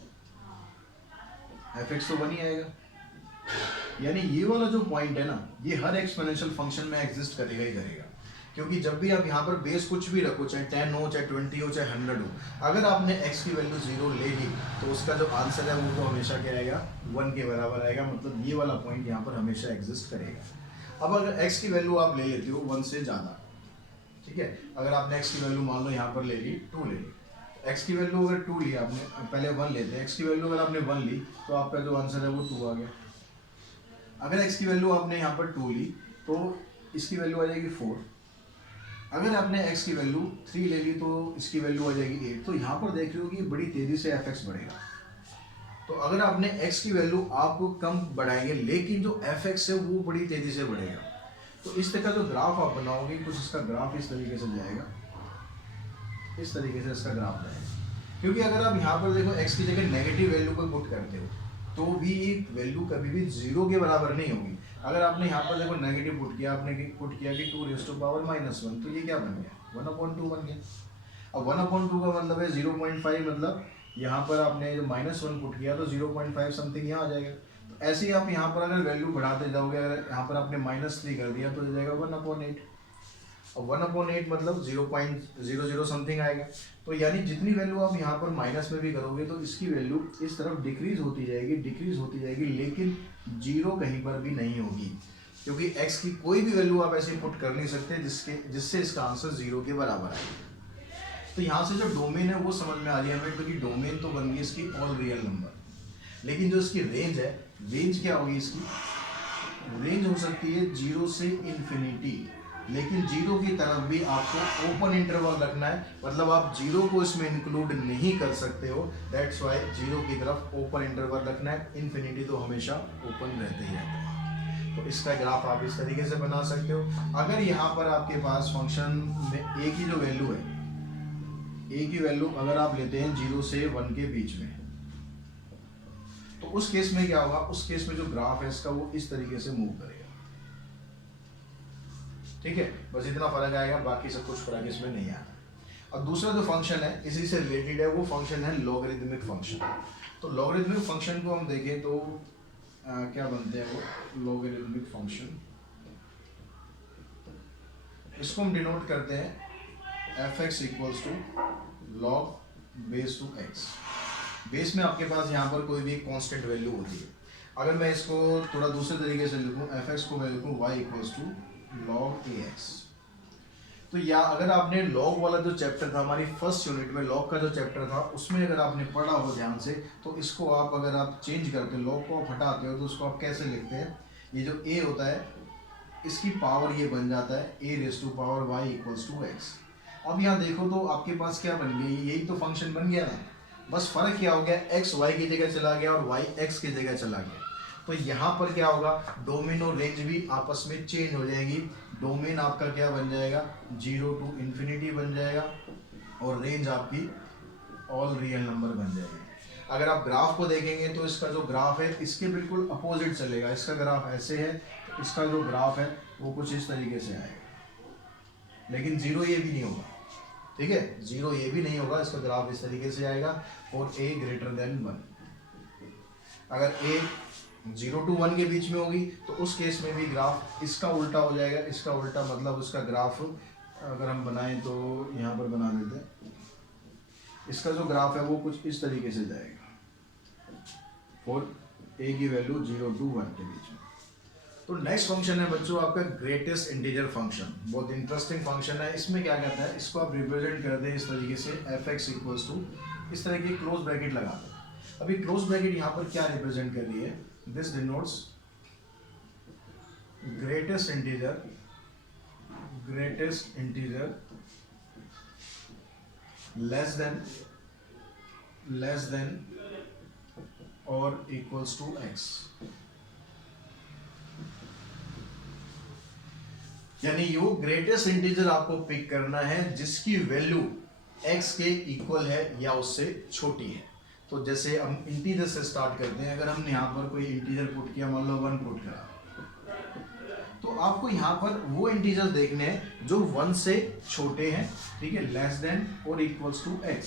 f(x) तो 1 ही आएगा। यानी ये वाला जो पॉइंट है ना, ये हर एक्सपोनेंशियल फंक्शन में एग्जिस्ट करेगा ही करेगा, क्योंकि जब भी आप यहाँ पर बेस कुछ भी रखो, चाहे 10 हो, चाहे 20 हो, चाहे 100 हो, अगर आपने x की वैल्यू 0 ले ली तो उसका जो आंसर है वो तो हमेशा क्या आएगा, 1 के बराबर आएगा। मतलब ये वाला पॉइंट यहाँ पर हमेशा एग्जिस्ट करेगा। अब अगर x की वैल्यू आप ले लेते हो 1 से ज़्यादा, ठीक है, अगर आपने x की वैल्यू मान लो यहाँ पर ले ली 2 ले ली, x की वैल्यू अगर 2 ली आपने, पहले 1 लेते हैं, x की वैल्यू अगर आपने 1 ली तो आपका जो आंसर है वो 2 आ गया। अगर x की वैल्यू आपने यहाँ पर 2 ली तो इसकी वैल्यू आ जाएगी 4। अगर आपने x की वैल्यू 3 ले ली तो इसकी वैल्यू आ जाएगी 8। तो यहाँ पर देख रहे हो कि बड़ी तेज़ी से f(x) बढ़ेगा। तो अगर आपने x की वैल्यू आप कम बढ़ाएंगे, लेकिन जो f(x) है वो बड़ी तेज़ी से बढ़ेगा। तो इस तरह का जो ग्राफ आप बनाओगे, कुछ इसका ग्राफ इस तरीके से जाएगा, इस तरीके से इसका ग्राफ जाएगा। क्योंकि अगर आप यहाँ पर देखो x की जगह नेगेटिव वैल्यू को पुट करते हो तो भी वैल्यू कभी भी 0 के बराबर नहीं होगी। अगर आपने यहाँ पर देखो नेगेटिव पुट किया, आपने पुट किया कि 2⁻⁻1, तो ये क्या बन गया, 1/2 बन गया। अब 1/2 का मतलब है 0.5, मतलब यहाँ पर आपने जो -1 पुट किया तो 0.5 समथिंग यहाँ आ जाएगा। तो ऐसे ही आप यहाँ पर अगर वैल्यू बढ़ाते जाओगे, अगर यहाँ पर आपने -3 कर दिया तो हो जाएगा 1/8। और 1/8 मतलब 0.00 समथिंग आएगा। तो यानी जितनी वैल्यू आप यहाँ पर माइनस में भी करोगे तो इसकी वैल्यू इस तरफ डिक्रीज होती जाएगी, लेकिन जीरो कहीं पर भी नहीं होगी, क्योंकि x की कोई भी वैल्यू आप ऐसे पुट कर नहीं सकते जिससे इसका आंसर 0 के बराबर आए। तो यहाँ से जो डोमेन है वो समझ में आ रही है हमें, क्योंकि डोमेन तो बन गई इसकी ऑल रियल नंबर, लेकिन जो इसकी रेंज है, रेंज क्या होगी इसकी? रेंज हो सकती है 0 से इन्फिनिटी, लेकिन 0 की तरफ भी आपको ओपन इंटरवल रखना है, मतलब आप 0 को इसमें इंक्लूड नहीं कर सकते हो। दैट्स वाई 0 की तरफ ओपन इंटरवल रखना है, इन्फिनिटी तो हमेशा ओपन रहते ही रहते हैं। तो इसका ग्राफ आप इस तरीके से बना सकते हो। अगर यहाँ पर आपके पास फंक्शन में a की जो वैल्यू है, a की वैल्यू अगर आप लेते हैं 0 से 1 के बीच में, तो उस केस में क्या होगा? उस केस में जो ग्राफ है इसका वो इस तरीके से मूव करेगा। ठीक है, बस इतना फर्क आएगा, बाकी सब कुछ फर्क इसमें नहीं आना। और दूसरा जो फंक्शन है इसी से रिलेटेड है, वो फंक्शन है लॉगरिदमिक फंक्शन। तो लॉगरिदमिक फंक्शन को हम देखें तो क्या बनते हैं वो लॉगरिदमिक फंक्शन, इसको हम डिनोट करते हैं fx equals to log base two x। Base में आपके पास यहाँ पर कोई भी कांस्टेंट वैल्यू होती है। अगर मैं इसको थोड़ा दूसरे तरीके से लिखूँ, fx को मैं लिखूँ y equals to log ax। तो या अगर आपने लॉग वाला जो चैप्टर था हमारी फर्स्ट यूनिट में, लॉग का जो चैप्टर था उसमें अगर आपने पढ़ा हो ध्यान से, तो इसको आप अगर आप चेंज करते हो, लॉग को आप हटाते हो, तो उसको आप कैसे लिखते हैं? ये जो a होता है इसकी पावर ये बन जाता है a raise to power y equals to x। अब यहाँ देखो तो आपके पास क्या बन गई? यही तो फंक्शन बन गया ना, बस फर्क क्या हो गया? x y की जगह चला गया और y x की जगह चला गया। तो यहाँ पर क्या होगा? डोमेन और रेंज भी आपस में चेंज हो जाएगी। डोमेन आपका क्या बन जाएगा? 0 टू इन्फिनिटी बन जाएगा, और रेंज आपकी ऑल रियल नंबर बन जाएगी। अगर आप ग्राफ को देखेंगे तो इसका जो ग्राफ है इसके बिल्कुल अपोजिट चलेगा। इसका ग्राफ ऐसे है, तो इसका जो ग्राफ है वो कुछ इस तरीके से आएगा, लेकिन 0 ये भी नहीं होगा। ठीक है, 0 ये भी नहीं होगा, इसका ग्राफ इस तरीके से आएगा और a ग्रेटर देन 1। अगर a 0 to 1 के बीच में होगी तो उस केस में भी ग्राफ इसका उल्टा हो जाएगा। इसका उल्टा मतलब उसका ग्राफ अगर हम बनाएं तो यहाँ पर बना देते हैं, इसका जो ग्राफ है वो कुछ इस तरीके से जाएगा और a की वैल्यू 0 to 1 के बीच में। तो नेक्स्ट फंक्शन है बच्चों आपका ग्रेटेस्ट इंटीजर फंक्शन। बहुत इंटरेस्टिंग फंक्शन है। इसमें क्या कहता है? इसको आप रिप्रेजेंट करते हैं इस तरीके से, fx इक्वल्स टू, इस तरह की क्लोज ब्रैकेट लगाते हैं। अभी क्लोज ब्रैकेट यहाँ पर क्या रिप्रेजेंट कर रही है? This denotes greatest integer less than और इक्वल्स टू x। यानी यो ग्रेटेस्ट इंटीजर आपको पिक करना है जिसकी वैल्यू x के इक्वल है या उससे छोटी है। तो जैसे हम इंटीजर से स्टार्ट करते हैं। अगर हमने यहाँ पर कोई इंटीजर पुट किया, मान लो 1 पुट करा, तो आपको यहाँ पर वो इंटीजर देखने हैं जो 1 से छोटे हैं। ठीक है, लेस देन और इक्वल्स टू x।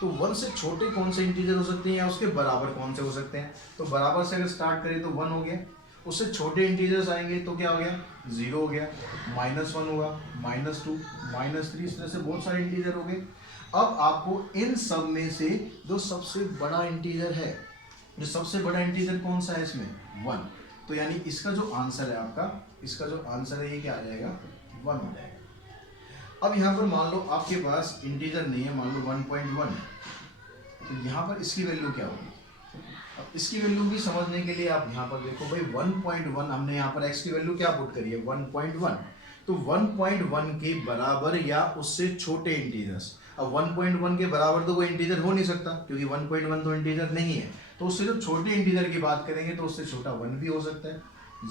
तो 1 से छोटे कौन से इंटीजर हो सकते हैं या उसके बराबर कौन से हो सकते हैं? तो बराबर से अगर स्टार्ट करें तो 1 हो गया, उससे छोटे इंटीजर्स आएंगे तो क्या हो गया? 0 हो गया, -1 होगा, -2, -3, इस तरह से बहुत सारे इंटीजर हो गए। अब आपको इन सब में से जो सबसे बड़ा इंटीजर है, जो सबसे बड़ा इंटीजर कौन सा है इसमें? 1। तो यानी इसका जो आंसर है आपका, इसका जो आंसर है ये क्या आ जाएगा? 1 हो जाएगा। अब यहाँ पर मान लो आपके पास इंटीजर नहीं है, मान लो 1.1 है, तो यहाँ पर इसकी वैल्यू क्या होगी? अब इसकी वैल्यू भी समझने के लिए आप यहाँ पर देखो भाई, 1.1 हमने यहाँ पर x की वैल्यू क्या पुट करी है? 1.1। तो 1.1 के बराबर या उससे छोटे इंटीजर्स। अब 1.1 के बराबर तो कोई इंटीजर हो नहीं सकता, क्योंकि 1.1 तो इंटीजर नहीं है। तो उससे जो छोटे इंटीजर की बात करेंगे तो उससे छोटा 1 भी हो सकता है,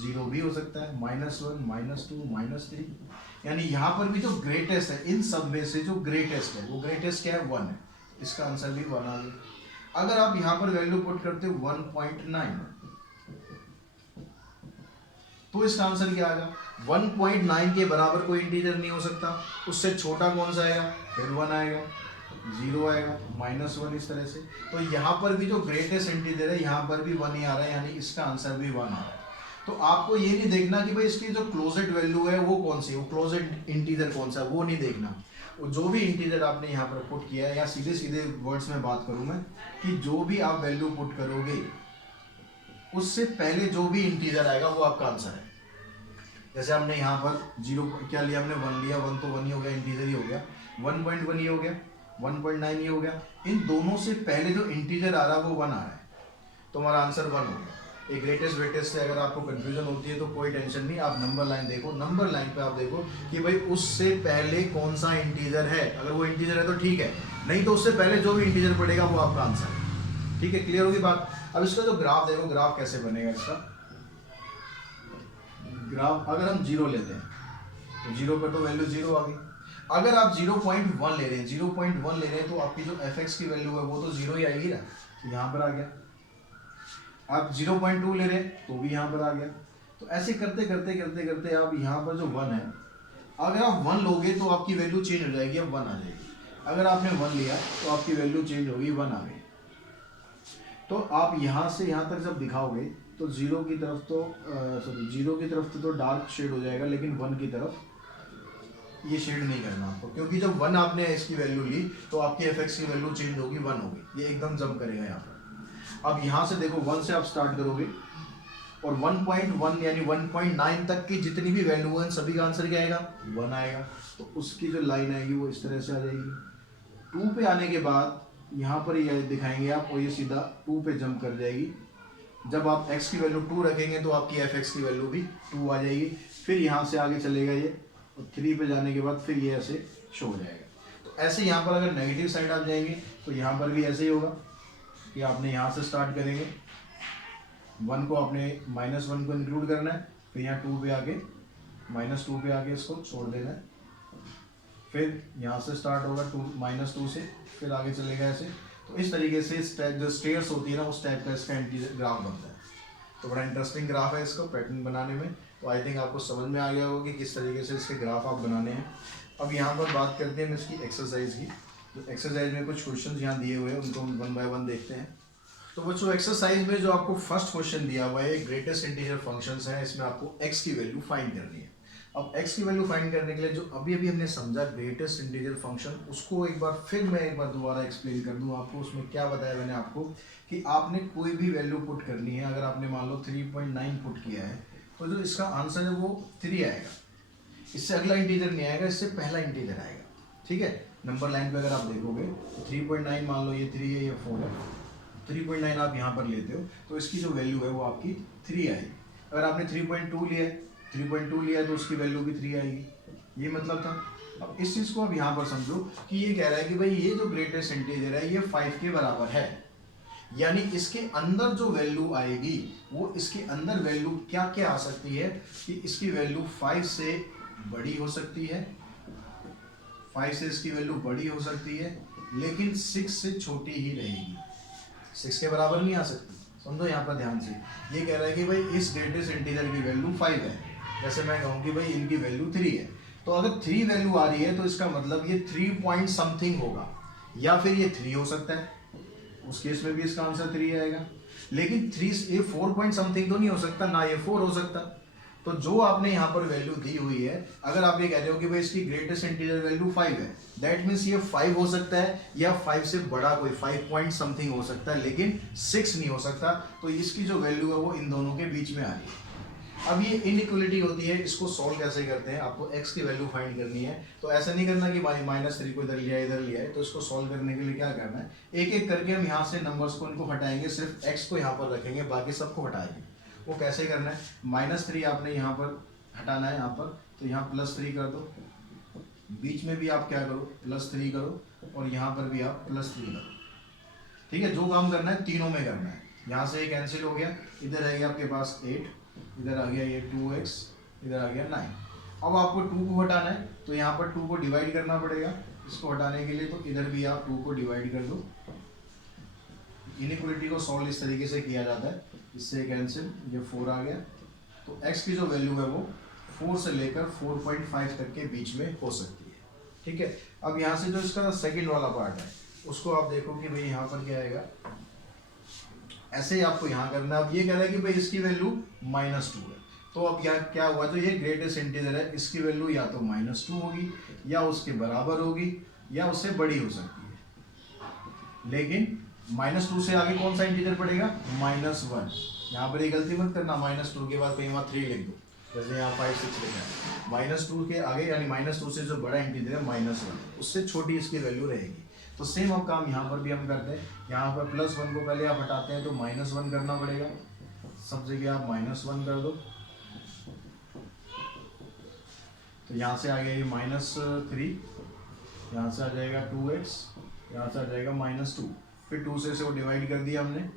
0 भी हो सकता है, -1, -2, -3। यानी यहाँ पर भी जो ग्रेटेस्ट है, इन सब में से जो ग्रेटेस्ट है वो ग्रेटेस्ट क्या है? 1 है। इसका आंसर भी 1 आ गया। अगर आप यहाँ पर वैल्यू पुट करते हो 1.9, तो इसका आंसर क्या आएगा? 1.9 के बराबर कोई इंटीजर नहीं हो सकता, उससे छोटा कौन सा आएगा? फिर 1 आएगा। जीरो आएगा, -1 इस तरह से। तो यहाँ पर भी जो ग्रेटेस्ट इंटीजर है यहाँ पर भी 1 ही आ रहा है, यानी इसका आंसर भी 1 आ रहा है। तो आपको ये नहीं देखना कि भाई इसकी जो क्लोजेड वैल्यू है वो कौन सी, वो क्लोजेड इंटीजर कौन सा है, वो नहीं देखना। वो जो भी इंटीजर आपने यहाँ पर पुट किया है, या सीधे सीधे वर्ड्स में बात करूँ मैं, कि जो भी आप वैल्यू पुट करोगे उससे पहले जो भी इंटीजर आएगा वो आपका आंसर है। जैसे हमने यहाँ पर जीरो क्या लिया, हमने 1 लिया, 1 तो 1 ही हो गया, इंटीजर ही हो गया, 1.1 ये हो गया, 1.9 ये हो गया। इन दोनों से पहले जो इंटीजर आ रहा है वो 1 आ रहा है, तो हमारा आंसर 1 हो गया। एक ग्रेटेस्ट वेटेस्ट से अगर आपको कंफ्यूजन होती है तो कोई टेंशन नहीं, आप नंबर लाइन देखो, नंबर लाइन पे आप देखो कि भाई उससे पहले कौन सा इंटीजर है। अगर वो इंटीजर है तो ठीक है, नहीं तो उससे पहले जो भी इंटीजर पड़ेगा वो आपका आंसर है। ठीक है, क्लियर होगी बात। अब इसका जो ग्राफ देखो, ग्राफ कैसे बनेगा इसका ग्राफ। अगर हम 0 लेते हैं तो 0 पर तो वैल्यू 0 आ गई। अगर आप 0.1 ले रहे हैं, 0.1 ले रहे हैं तो आपकी जो fx की वैल्यू है वो तो 0 ही आएगी ना, तो यहाँ पर आ गया। आप 0.2 ले रहे हैं तो भी यहाँ पर आ गया। तो ऐसे करते करते करते करते आप यहाँ पर जो 1 है, अगर आप 1 लोगे तो आपकी वैल्यू चेंज हो जाएगी, अब 1 आ जाएगी। अगर आपने 1 लिया तो आपकी वैल्यू चेंज होगी, 1 आ गई। तो आप यहाँ से यहाँ तक जब दिखाओगे तो 0 की तरफ तो सॉरी 0 की तरफ तो डार्क शेड हो जाएगा, लेकिन 1 की तरफ ये शेड नहीं करना आपको, क्योंकि जब 1 आपने इसकी वैल्यू ली तो आपकी fx की वैल्यू चेंज होगी, 1 होगी, ये एकदम जंप करेगा यहाँ पर। अब यहाँ से देखो 1 से आप स्टार्ट करोगे और 1.1 यानी 1.9 तक की जितनी भी वैल्यू है सभी का आंसर क्या आएगा, 1 आएगा। तो उसकी जो लाइन आएगी वो इस तरह से आ जाएगी। 2 पे आने के बाद यहाँ पर ये दिखाएंगे आप, और ये सीधा 2 पे जंप कर जाएगी। जब आप x की वैल्यू 2 रखेंगे तो आपकी fx की वैल्यू भी 2 आ जाएगी। फिर यहाँ से आगे चलेगा ये, और 3 पे जाने के बाद फिर ये ऐसे शो हो जाएगा। तो ऐसे यहाँ पर अगर नेगेटिव साइड आप जाएंगे तो यहाँ पर भी ऐसे ही होगा कि आपने यहाँ से स्टार्ट करेंगे, 1 को आपने -1 को इंक्लूड करना है, फिर यहाँ 2 पे आके -2 पे आके इसको छोड़ देना है। फिर यहाँ से स्टार्ट होगा -2 से, फिर आगे चलेगा ऐसे। तो इस तरीके से जो स्टेयर्स होती है ना, उस टाइप का इसका ग्राफ बनता है। तो बड़ा इंटरेस्टिंग ग्राफ है इसको पैटर्न बनाने में। तो आई थिंक आपको समझ में आ गया होगा कि किस तरीके से इसके ग्राफ आप बनाने हैं। अब यहाँ पर बात करते हैं हम इसकी एक्सरसाइज की। तो एक्सरसाइज में कुछ क्वेश्चन यहाँ दिए हुए हैं, उनको हम 1 बाय 1 देखते हैं। तो बच्चों एक्सरसाइज में जो आपको फर्स्ट क्वेश्चन दिया हुआ है, ग्रेटेस्ट इंटीजर फंक्शंस है, इसमें आपको x की वैल्यू फाइंड करनी है। अब x की वैल्यू फाइंड करने के लिए जो अभी अभी हमने समझा ग्रेटेस्ट इंटीजर फंक्शन, उसको एक बार दोबारा एक्सप्लेन कर दूं आपको। उसमें क्या बताया मैंने आपको कि आपने कोई भी वैल्यू पुट करनी है। अगर आपने मान लो 3.9 पुट किया है तो जो इसका आंसर है वो 3 आएगा। इससे अगला इंटीजर नहीं आएगा, इससे पहला इंटीजर आएगा। ठीक है, नंबर लाइन पे अगर आप देखोगे 3.9 मान लो ये 3 है, ये 4 है, 3.9 आप यहाँ पर लेते हो तो इसकी जो वैल्यू है वो आपकी 3 आएगी। अगर आपने 3.2 लिया है तो उसकी वैल्यू भी 3 आएगी। ये मतलब था। अब इस चीज़ को आप यहाँ पर समझो कि ये कह रहा है कि भाई ये जो ग्रेटेस्ट इंटीजर है ये 5 के बराबर है, यानी इसके अंदर जो वैल्यू आएगी वो इसके अंदर वैल्यू क्या क्या आ सकती है कि इसकी वैल्यू 5 से बड़ी हो सकती है, 5 से इसकी वैल्यू बड़ी हो सकती है, लेकिन 6 से छोटी ही रहेगी, 6 के बराबर नहीं आ सकती। समझो यहाँ पर ध्यान से, ये कह रहा है कि भाई इस ग्रेटेस्ट इंटीजर की वैल्यू 5 है। जैसे मैं कहूँ कि भाई इनकी वैल्यू 3 है, तो अगर 3 वैल्यू आ रही है तो इसका मतलब ये 3 पॉइंट समथिंग होगा, या फिर ये 3 हो सकता है, उस केस में भी इसका आंसर 3 आएगा। लेकिन 3 ये 4 पॉइंट समथिंग तो नहीं हो सकता, ना ये 4 हो सकता। तो जो आपने यहाँ पर वैल्यू दी हुई है, अगर आप ये कह रहे हो कि भाई इसकी ग्रेटेस्ट इंटीजर वैल्यू 5 है, दैट मीन्स ये 5 हो सकता है या 5 से बड़ा कोई 5 पॉइंट समथिंग हो सकता है, लेकिन 6 नहीं हो सकता। तो इसकी जो वैल्यू है वो इन दोनों के बीच में आ रही है। अब ये इनइक्वलिटी होती है, इसको सॉल्व कैसे करते हैं, आपको x की वैल्यू फाइंड करनी है। तो ऐसा नहीं करना कि -3 को इधर लिया है। तो इसको सॉल्व करने के लिए क्या करना है, एक एक करके हम यहाँ से नंबर्स को इनको हटाएंगे, सिर्फ x को यहाँ पर रखेंगे, बाकी सबको हटाएंगे। वो कैसे करना है, -3 आपने यहाँ पर हटाना है, यहाँ पर तो यहाँ +3 कर दो, बीच में भी आप क्या करो +3 करो, और यहाँ पर भी आप +3 करो। ठीक है, जो काम करना है तीनों में करना है। यहाँ से ये कैंसिल हो गया, इधर रहेगा आपके पास 8, इधर आ गया ये 2x, इधर आ गया 9। अब आपको 2 को हटाना है तो यहाँ पर 2 को डिवाइड करना पड़ेगा इसको हटाने के लिए, तो इधर भी आप 2 को डिवाइड कर दो। इनइक्वलिटी को सॉल्व इस तरीके से किया जाता है, इससे कैंसिल, ये 4 आ गया। तो x की जो वैल्यू है वो 4 से लेकर 4.5 तक के बीच में हो सकती है। ठीक है। अब यहाँ से जो इसका सेकंड वाला पार्ट है उसको आप देखो कि भाई यहाँ पर क्या आएगा, ऐसे ही आपको यहाँ करना है। अब ये कह रहा है कि भाई इसकी वैल्यू -2 है, तो अब यहाँ क्या हुआ, जो ये ग्रेटेस्ट इंटीजर है इसकी वैल्यू या तो -2 होगी या उसके बराबर होगी या उससे बड़ी हो सकती है। लेकिन -2 से आगे कौन सा इंटीजर पड़ेगा, -1। यहाँ पर ये गलती मत करना, -2 के बाद कहीं वहाँ 3 लिख दो, जैसे यहाँ 5 6 लिखा है। -2 के आगे यानी -2 से जो बड़ा इंटीजर है -1, उससे छोटी इसकी वैल्यू रहेगी। तो सेम अब काम यहाँ पर भी हम करते हैं। यहाँ पर +1 को पहले आप हटाते हैं तो -1 करना पड़ेगा, सब जगह आप -1 कर दो। तो यहाँ से आ गया ये -3, यहाँ से आ जाएगा 2x, यहाँ से आ जाएगा -2, फिर 2 से इसे वो डिवाइड कर दिया हमने।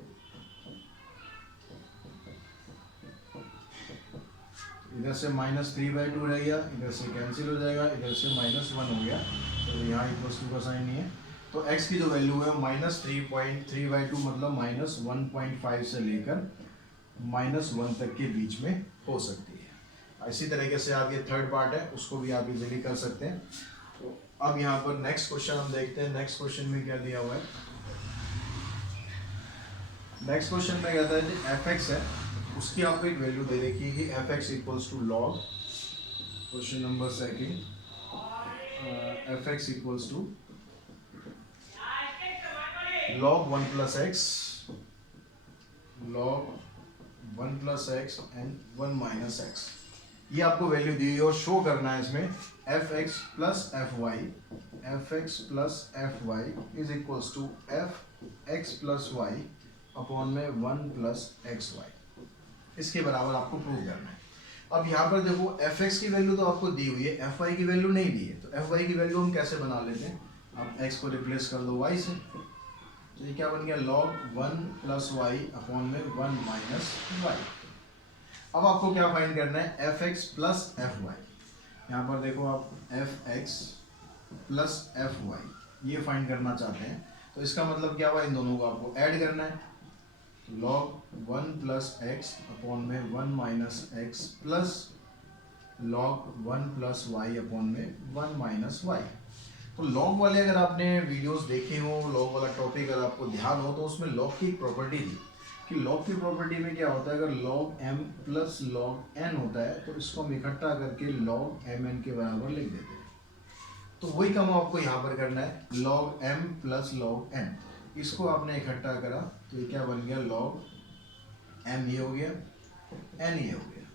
इधर से -3/2 रह गया, इधर से कैंसिल हो जाएगा, इधर से -1 हो गया, तो यहाँ +2 का साइन नहीं है। तो x की जो वैल्यू है -3.3/2 मतलब -1.5 से लेकर -1 तक के बीच में हो सकती है। इसी तरीके से आप ये थर्ड पार्ट है उसको भी आप इजीली कर सकते हैं। तो अब यहाँ पर नेक्स्ट क्वेश्चन हम देखते हैं। नेक्स्ट क्वेश्चन में क्या दिया हुआ है, नेक्स्ट क्वेश्चन में कहता है कि fx है, उसकी आपको एक वैल्यू दे रखी है कि fx equals to log, question number second, fx equals to log 1 plus x, log 1 plus x and 1 minus x, ये आपको वैल्यू दी हुई है और शो करना है इसमें fx plus fy is equals to fx plus y upon में 1 plus xy, इसके बराबर आपको प्रूव करना है। अब यहाँ पर देखो fx की वैल्यू तो आपको दी हुई है, fy की वैल्यू नहीं दी है, तो fy की वैल्यू हम कैसे बना लेते हैं, आप x को रिप्लेस कर दो y से, तो ये क्या बन गया log 1 plus y अपॉन में 1 minus y। अब आपको क्या फाइंड करना है, fx plus fy, यहाँ पर देखो आप fx plus fy ये फाइंड करना चाहते हैं, तो इसका मतलब क्या हुआ, इन दोनों को आपको ऐड करना है। log 1 plus x अपॉन में 1 minus x plus log 1 plus y upon में 1 minus y। तो लॉग वाले अगर आपने वीडियोस देखे हो, लॉग वाला टॉपिक अगर आपको ध्यान हो, तो उसमें लॉग की एक प्रॉपर्टी थी कि लॉग की प्रॉपर्टी में क्या होता है, अगर log m plus log n होता है तो इसको हम इकट्ठा करके log mn के बराबर लिख देते हैं। तो वही काम आपको यहाँ पर करना है, log m plus log n, इसको आपने इकट्ठा करा तो ये क्या बन गया, log m ये हो गया, n ये हो गया।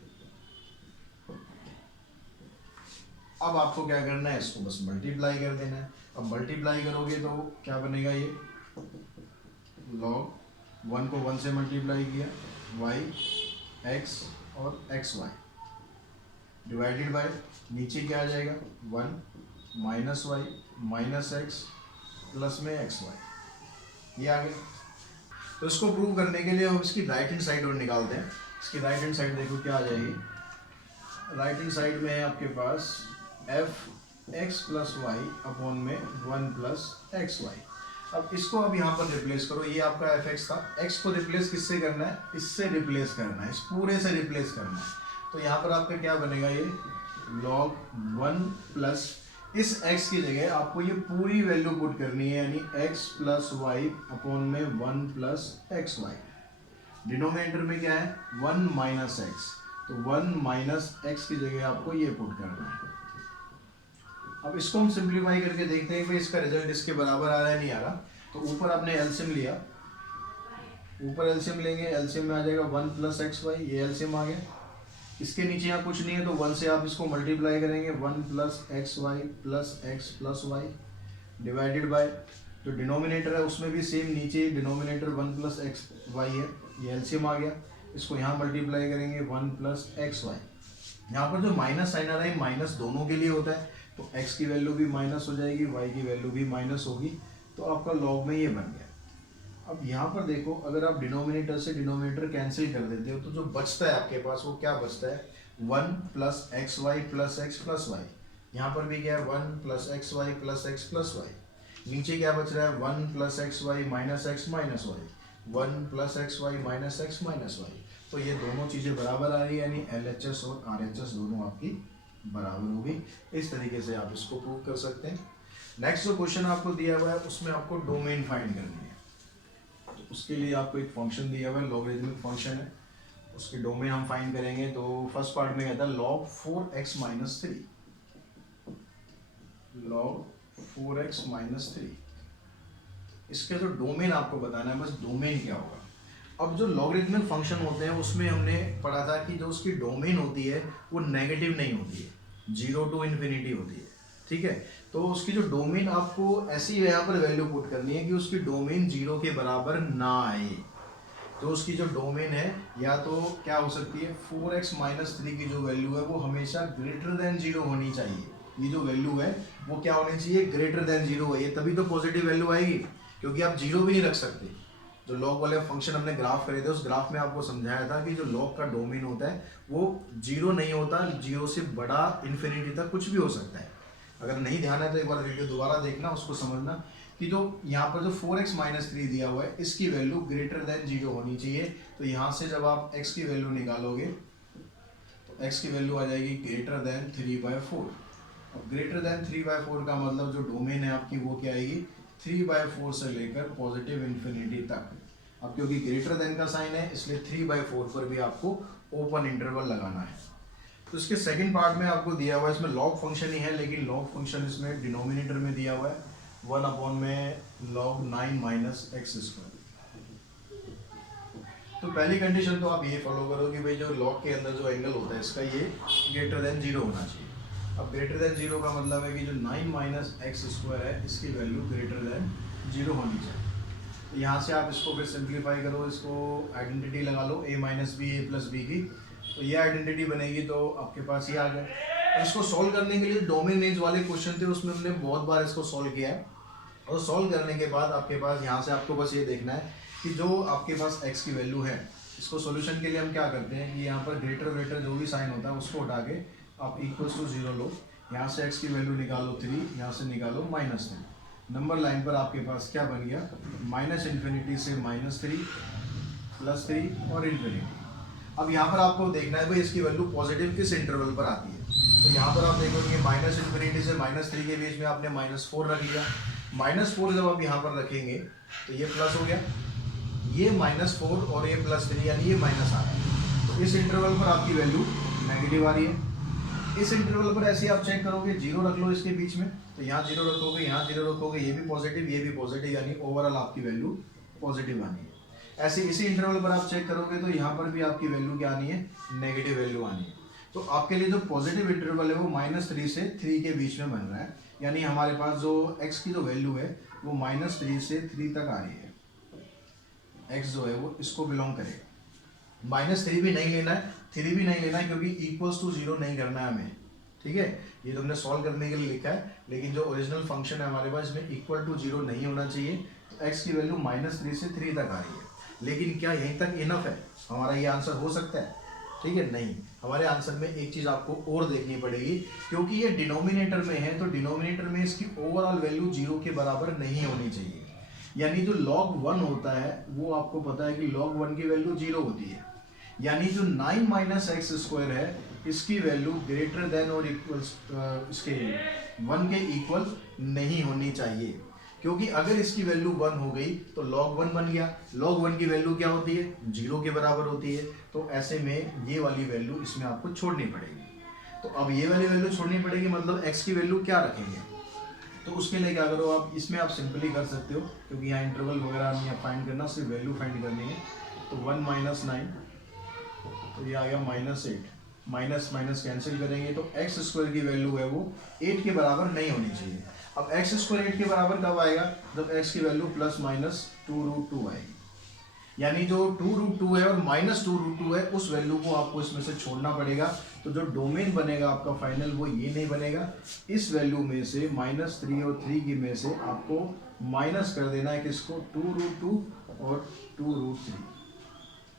अब आपको क्या करना है, इसको बस मल्टीप्लाई कर देना है। अब मल्टीप्लाई करोगे तो क्या बनेगा, ये log 1 को 1 से मल्टीप्लाई किया, y x और xy डिवाइडेड बाय नीचे क्या आ जाएगा 1 minus y minus x plus में xy, ये आ गया। तो इसको प्रूव करने के लिए हम इसकी राइट हैंड साइड और निकालते हैं। इसकी राइट हैंड साइड देखो क्या आ जाएगी, राइट हैंड साइड में है आपके पास F X plus Y upon में 1 प्लस एक्स वाई। अब इसको अब यहाँ पर रिप्लेस करो, ये आपका एफ एक्स था, एक्स को रिप्लेस किससे करना है, इससे रिप्लेस करना है, इस पूरे से रिप्लेस करना है। तो यहाँ पर आपका क्या बनेगा, ये log 1 प्लस इस x की जगह आपको ये पूरी वैल्यू पुट करनी है, यानी x प्लस वाई अपॉन में 1 प्लस एक्स वाई। डिनोमिनेटर में क्या है 1 माइनस एक्स, तो 1 माइनस एक्स की जगह आपको ये पुट करना है। अब इसको हम सिंप्लीफाई करके देखते हैं कि इसका रिजल्ट इसके बराबर आ रहा है नहीं आ रहा। तो ऊपर आपने एलसीएम लिया, ऊपर एलसीएम लेंगे, एलसीएम में आ जाएगा 1 प्लस एक्स वाई, ये एलसीएम आ गया। इसके नीचे यहाँ कुछ नहीं है तो 1 से आप इसको मल्टीप्लाई करेंगे, 1 plus x y plus x plus y divided by जो डिनोमिनेटर है उसमें भी सेम नीचे डिनोमिनेटर 1 प्लस एक्स वाई है, ये एलसीएम आ गया। इसको यहाँ मल्टीप्लाई करेंगे 1 प्लस एक्स वाई। यहाँ पर जो माइनस साइन आ रहा है माइनस दोनों के लिए होता है, तो x की वैल्यू भी माइनस हो जाएगी, y की वैल्यू भी माइनस होगी, तो आपका log में ये बन गया। अब यहाँ पर देखो अगर आप डिनोमिनेटर से डिनोमिनेटर कैंसिल कर देते हो तो जो बचता है आपके पास वो क्या बचता है 1 plus x y plus x plus y. यहाँ पर भी क्या है 1 plus x y plus x plus y. नीचे क्या बच रहा है 1 plus x y minus x minus y, 1 plus x y minus x minus y. तो ये दोनों चीज़ें बराबर आ रही है, यानी LHS और RHS दोनों आपकी बराबर होगी। इस तरीके से आप इसको प्रूव कर सकते हैं। नेक्स्ट जो क्वेश्चन आपको दिया हुआ है उसमें आपको डोमेन फाइंड करनी है। तो उसके लिए आपको एक फंक्शन दिया हुआ है, लॉगरिथमिक फंक्शन है, उसके डोमेन हम फाइंड करेंगे। तो फर्स्ट पार्ट में कहता है log 4x minus 3, log 4x minus 3। इसके जो डोमेन आपको बताना है, बस डोमेन क्या होगा। अब जो लॉगरिथमिक फंक्शन होते हैं उसमें हमने पढ़ा था कि जो उसकी डोमेन होती है वो नेगेटिव नहीं होती है, 0 टू इन्फिनिटी होती है, ठीक है। तो उसकी जो डोमेन आपको ऐसी यहाँ पर वैल्यू पुट करनी है कि उसकी डोमेन 0 के बराबर ना आए। तो उसकी जो डोमेन है या तो क्या हो सकती है, 4x माइनस 3 की जो वैल्यू है वो हमेशा ग्रेटर देन 0 होनी चाहिए। ये जो वैल्यू है वो क्या होनी चाहिए, ग्रेटर देन 0 है, ये तभी तो पॉजिटिव वैल्यू आएगी, क्योंकि आप 0 भी नहीं रख सकते। जो लॉग वाले फंक्शन हमने ग्राफ करे थे, उस ग्राफ में आपको समझाया था कि जो लॉग का डोमेन होता है वो 0 नहीं होता, 0 से बड़ा इन्फिनिटी तक कुछ भी हो सकता है। अगर नहीं ध्यान है तो एक बार वीडियो दोबारा देखना, उसको समझना कि जो यहाँ पर जो 4x माइनस 3 दिया हुआ है इसकी वैल्यू ग्रेटर देन 0 होनी चाहिए। तो यहाँ से जब आप x की वैल्यू निकालोगे तो x की वैल्यू आ जाएगी ग्रेटर देन 3/4। अब ग्रेटर देन 3/4 का मतलब जो डोमेन है आपकी वो क्या आएगी, 3/4 से लेकर पॉजिटिव इन्फिनिटी तक। अब क्योंकि ग्रेटर देन का साइन है इसलिए 3/4 पर भी आपको ओपन इंटरवल लगाना है। तो इसके सेकंड पार्ट में आपको दिया हुआ है, इसमें लॉग फंक्शन ही है, लेकिन लॉग फंक्शन इसमें डिनोमिनेटर में दिया हुआ है 1 में log 9 माइनस एक्स स्क्वायर। तो पहली कंडीशन तो आप ये फॉलो करो कि भाई जो लॉग के अंदर जो एंगल होता है इसका ये ग्रेटर देन 0 होना चाहिए। अब ग्रेटर देन 0 का मतलब है कि जो 9 माइनस एक्स स्क्वायर है इसकी वैल्यू ग्रेटर देन 0 होनी चाहिए। तो यहाँ से आप इसको फिर सिंप्लीफाई करो, इसको आइडेंटिटी लगा लो a minus b a plus b की, तो ये आइडेंटिटी बनेगी। तो आपके पास ये आ गया। और इसको सॉल्व करने के लिए डोमेन रेंज वाले क्वेश्चन थे, उसमें हमने बहुत बार इसको सॉल्व किया है। और सॉल्व करने के बाद आपके पास यहाँ से आपको बस ये देखना है कि जो आपके पास x की वैल्यू है, इसको सॉल्यूशन के लिए हम क्या करते हैं कि यहाँ पर ग्रेटर ग्रेटर जो भी साइन होता है उसको उठा के आप इक्वल्स टू 0 लो। यहाँ से x की वैल्यू निकालो 3, यहाँ से निकालो -3। नंबर लाइन पर आपके पास क्या बन गया, माइनस इन्फिनिटी से -3 +3 और इन्फिनिटी। अब यहाँ पर आपको देखना है भाई इसकी वैल्यू पॉजिटिव किस इंटरवल पर आती है। तो यहाँ पर आप देखोगे माइनस इन्फिनिटी से -3 के बीच में आपने -4 रख लिया। -4 जब आप यहाँ पर रखेंगे तो ये प्लस हो गया, ये -4 और ये +3 यानी ये माइनस आ रहा है। तो इस इंटरवल पर आपकी वैल्यू नेगेटिव आ रही है। इस इंटरवल पर ऐसे आप चेक करोगे, 0 रख लो इसके बीच में, तो यहाँ 0 रखोगे, यहाँ 0 रखोगे, ये भी पॉजिटिव ये भी पॉजिटिव, यानी ओवरऑल आपकी वैल्यू पॉजिटिव आनी है। ऐसे इसी इंटरवल पर आप चेक करोगे तो यहाँ पर भी आपकी वैल्यू क्या आनी है, नेगेटिव वैल्यू आनी है। तो आपके लिए जो पॉजिटिव इंटरवल है वो -3 से 3 के बीच में बन रहा है, यानी हमारे पास जो x की जो वैल्यू है वो -3 से 3 तक आ रही है। x जो है वो इसको बिलोंग करेगा। -3 भी नहीं लेना है, 3 भी नहीं लेना है, क्योंकि इक्वल्स टू 0 नहीं करना है हमें, ठीक है। ये तुमने सॉल्व करने के लिए लिखा है, लेकिन जो ओरिजिनल फंक्शन है हमारे पास इसमें इक्वल टू 0 नहीं होना चाहिए। तो x की वैल्यू -3 से 3 तक आ रही है। लेकिन क्या यहीं तक इनफ है, हमारा ये आंसर हो सकता है, ठीक है, नहीं। हमारे आंसर में एक चीज़ आपको और देखनी पड़ेगी, क्योंकि ये डिनोमिनेटर में है, तो डिनोमिनेटर में इसकी ओवरऑल वैल्यू 0 के बराबर नहीं होनी चाहिए। यानी जो log 1 होता है वो आपको पता है कि log 1 की वैल्यू 0 होती है, यानी जो 9 माइनस एक्स स्क्वायर है इसकी वैल्यू ग्रेटर देन और इक्वल्स इसके 1 के इक्वल नहीं होनी चाहिए। क्योंकि अगर इसकी वैल्यू 1 हो गई तो log 1 बन गया। log 1 की वैल्यू क्या होती है, 0 के बराबर होती है। तो ऐसे में ये वाली वैल्यू इसमें आपको छोड़नी पड़ेगी। तो अब ये वाली वैल्यू छोड़नी पड़ेगी, मतलब x की वैल्यू क्या रखेंगे। तो उसके लिए क्या करो आप, इसमें आप सिंपली कर सकते हो, क्योंकि यहाँ इंटरवल वगैरह नहीं फाइंड करना, सिर्फ वैल्यू फाइंड करनी है। तो 1 - 9, तो ये आ गया -8, माइनस माइनस कैंसिल करेंगे तो एक्स स्क्वायर की वैल्यू है वो 8 के बराबर नहीं होनी चाहिए। अब एक्स स्क्वायर 8 के बराबर कब आएगा, जब एक्स की वैल्यू ±2√2 आएगी। यानी जो 2√2 है और -2√2 है उस वैल्यू को आपको इसमें से छोड़ना पड़ेगा। तो जो डोमेन बनेगा आपका फाइनल वो ये नहीं बनेगा। इस वैल्यू में से -3 और 3 की में से आपको माइनस कर देना है किसको, 2√2 और 2√3।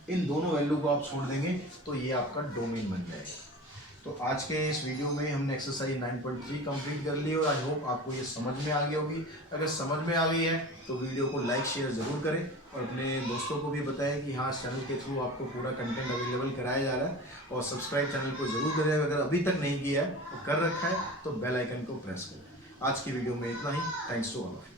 इन दोनों वैल्यू को आप छोड़ देंगे तो ये आपका डोमेन बन जाएगा। तो आज के इस वीडियो में हमने एक्सरसाइज 9.3 कंप्लीट कर ली और आई होप आपको ये समझ में आ गई होगी। अगर समझ में आ गई है तो वीडियो को लाइक शेयर ज़रूर करें और अपने दोस्तों को भी बताएं कि हाँ, इस चैनल के थ्रू आपको पूरा कंटेंट अवेलेबल कराया जा रहा है। और सब्सक्राइब चैनल को ज़रूर करें, अगर अभी तक नहीं किया है तो कर रखा है तो बेल आइकन को प्रेस करें। आज की वीडियो में इतना ही। Thanks to all of you.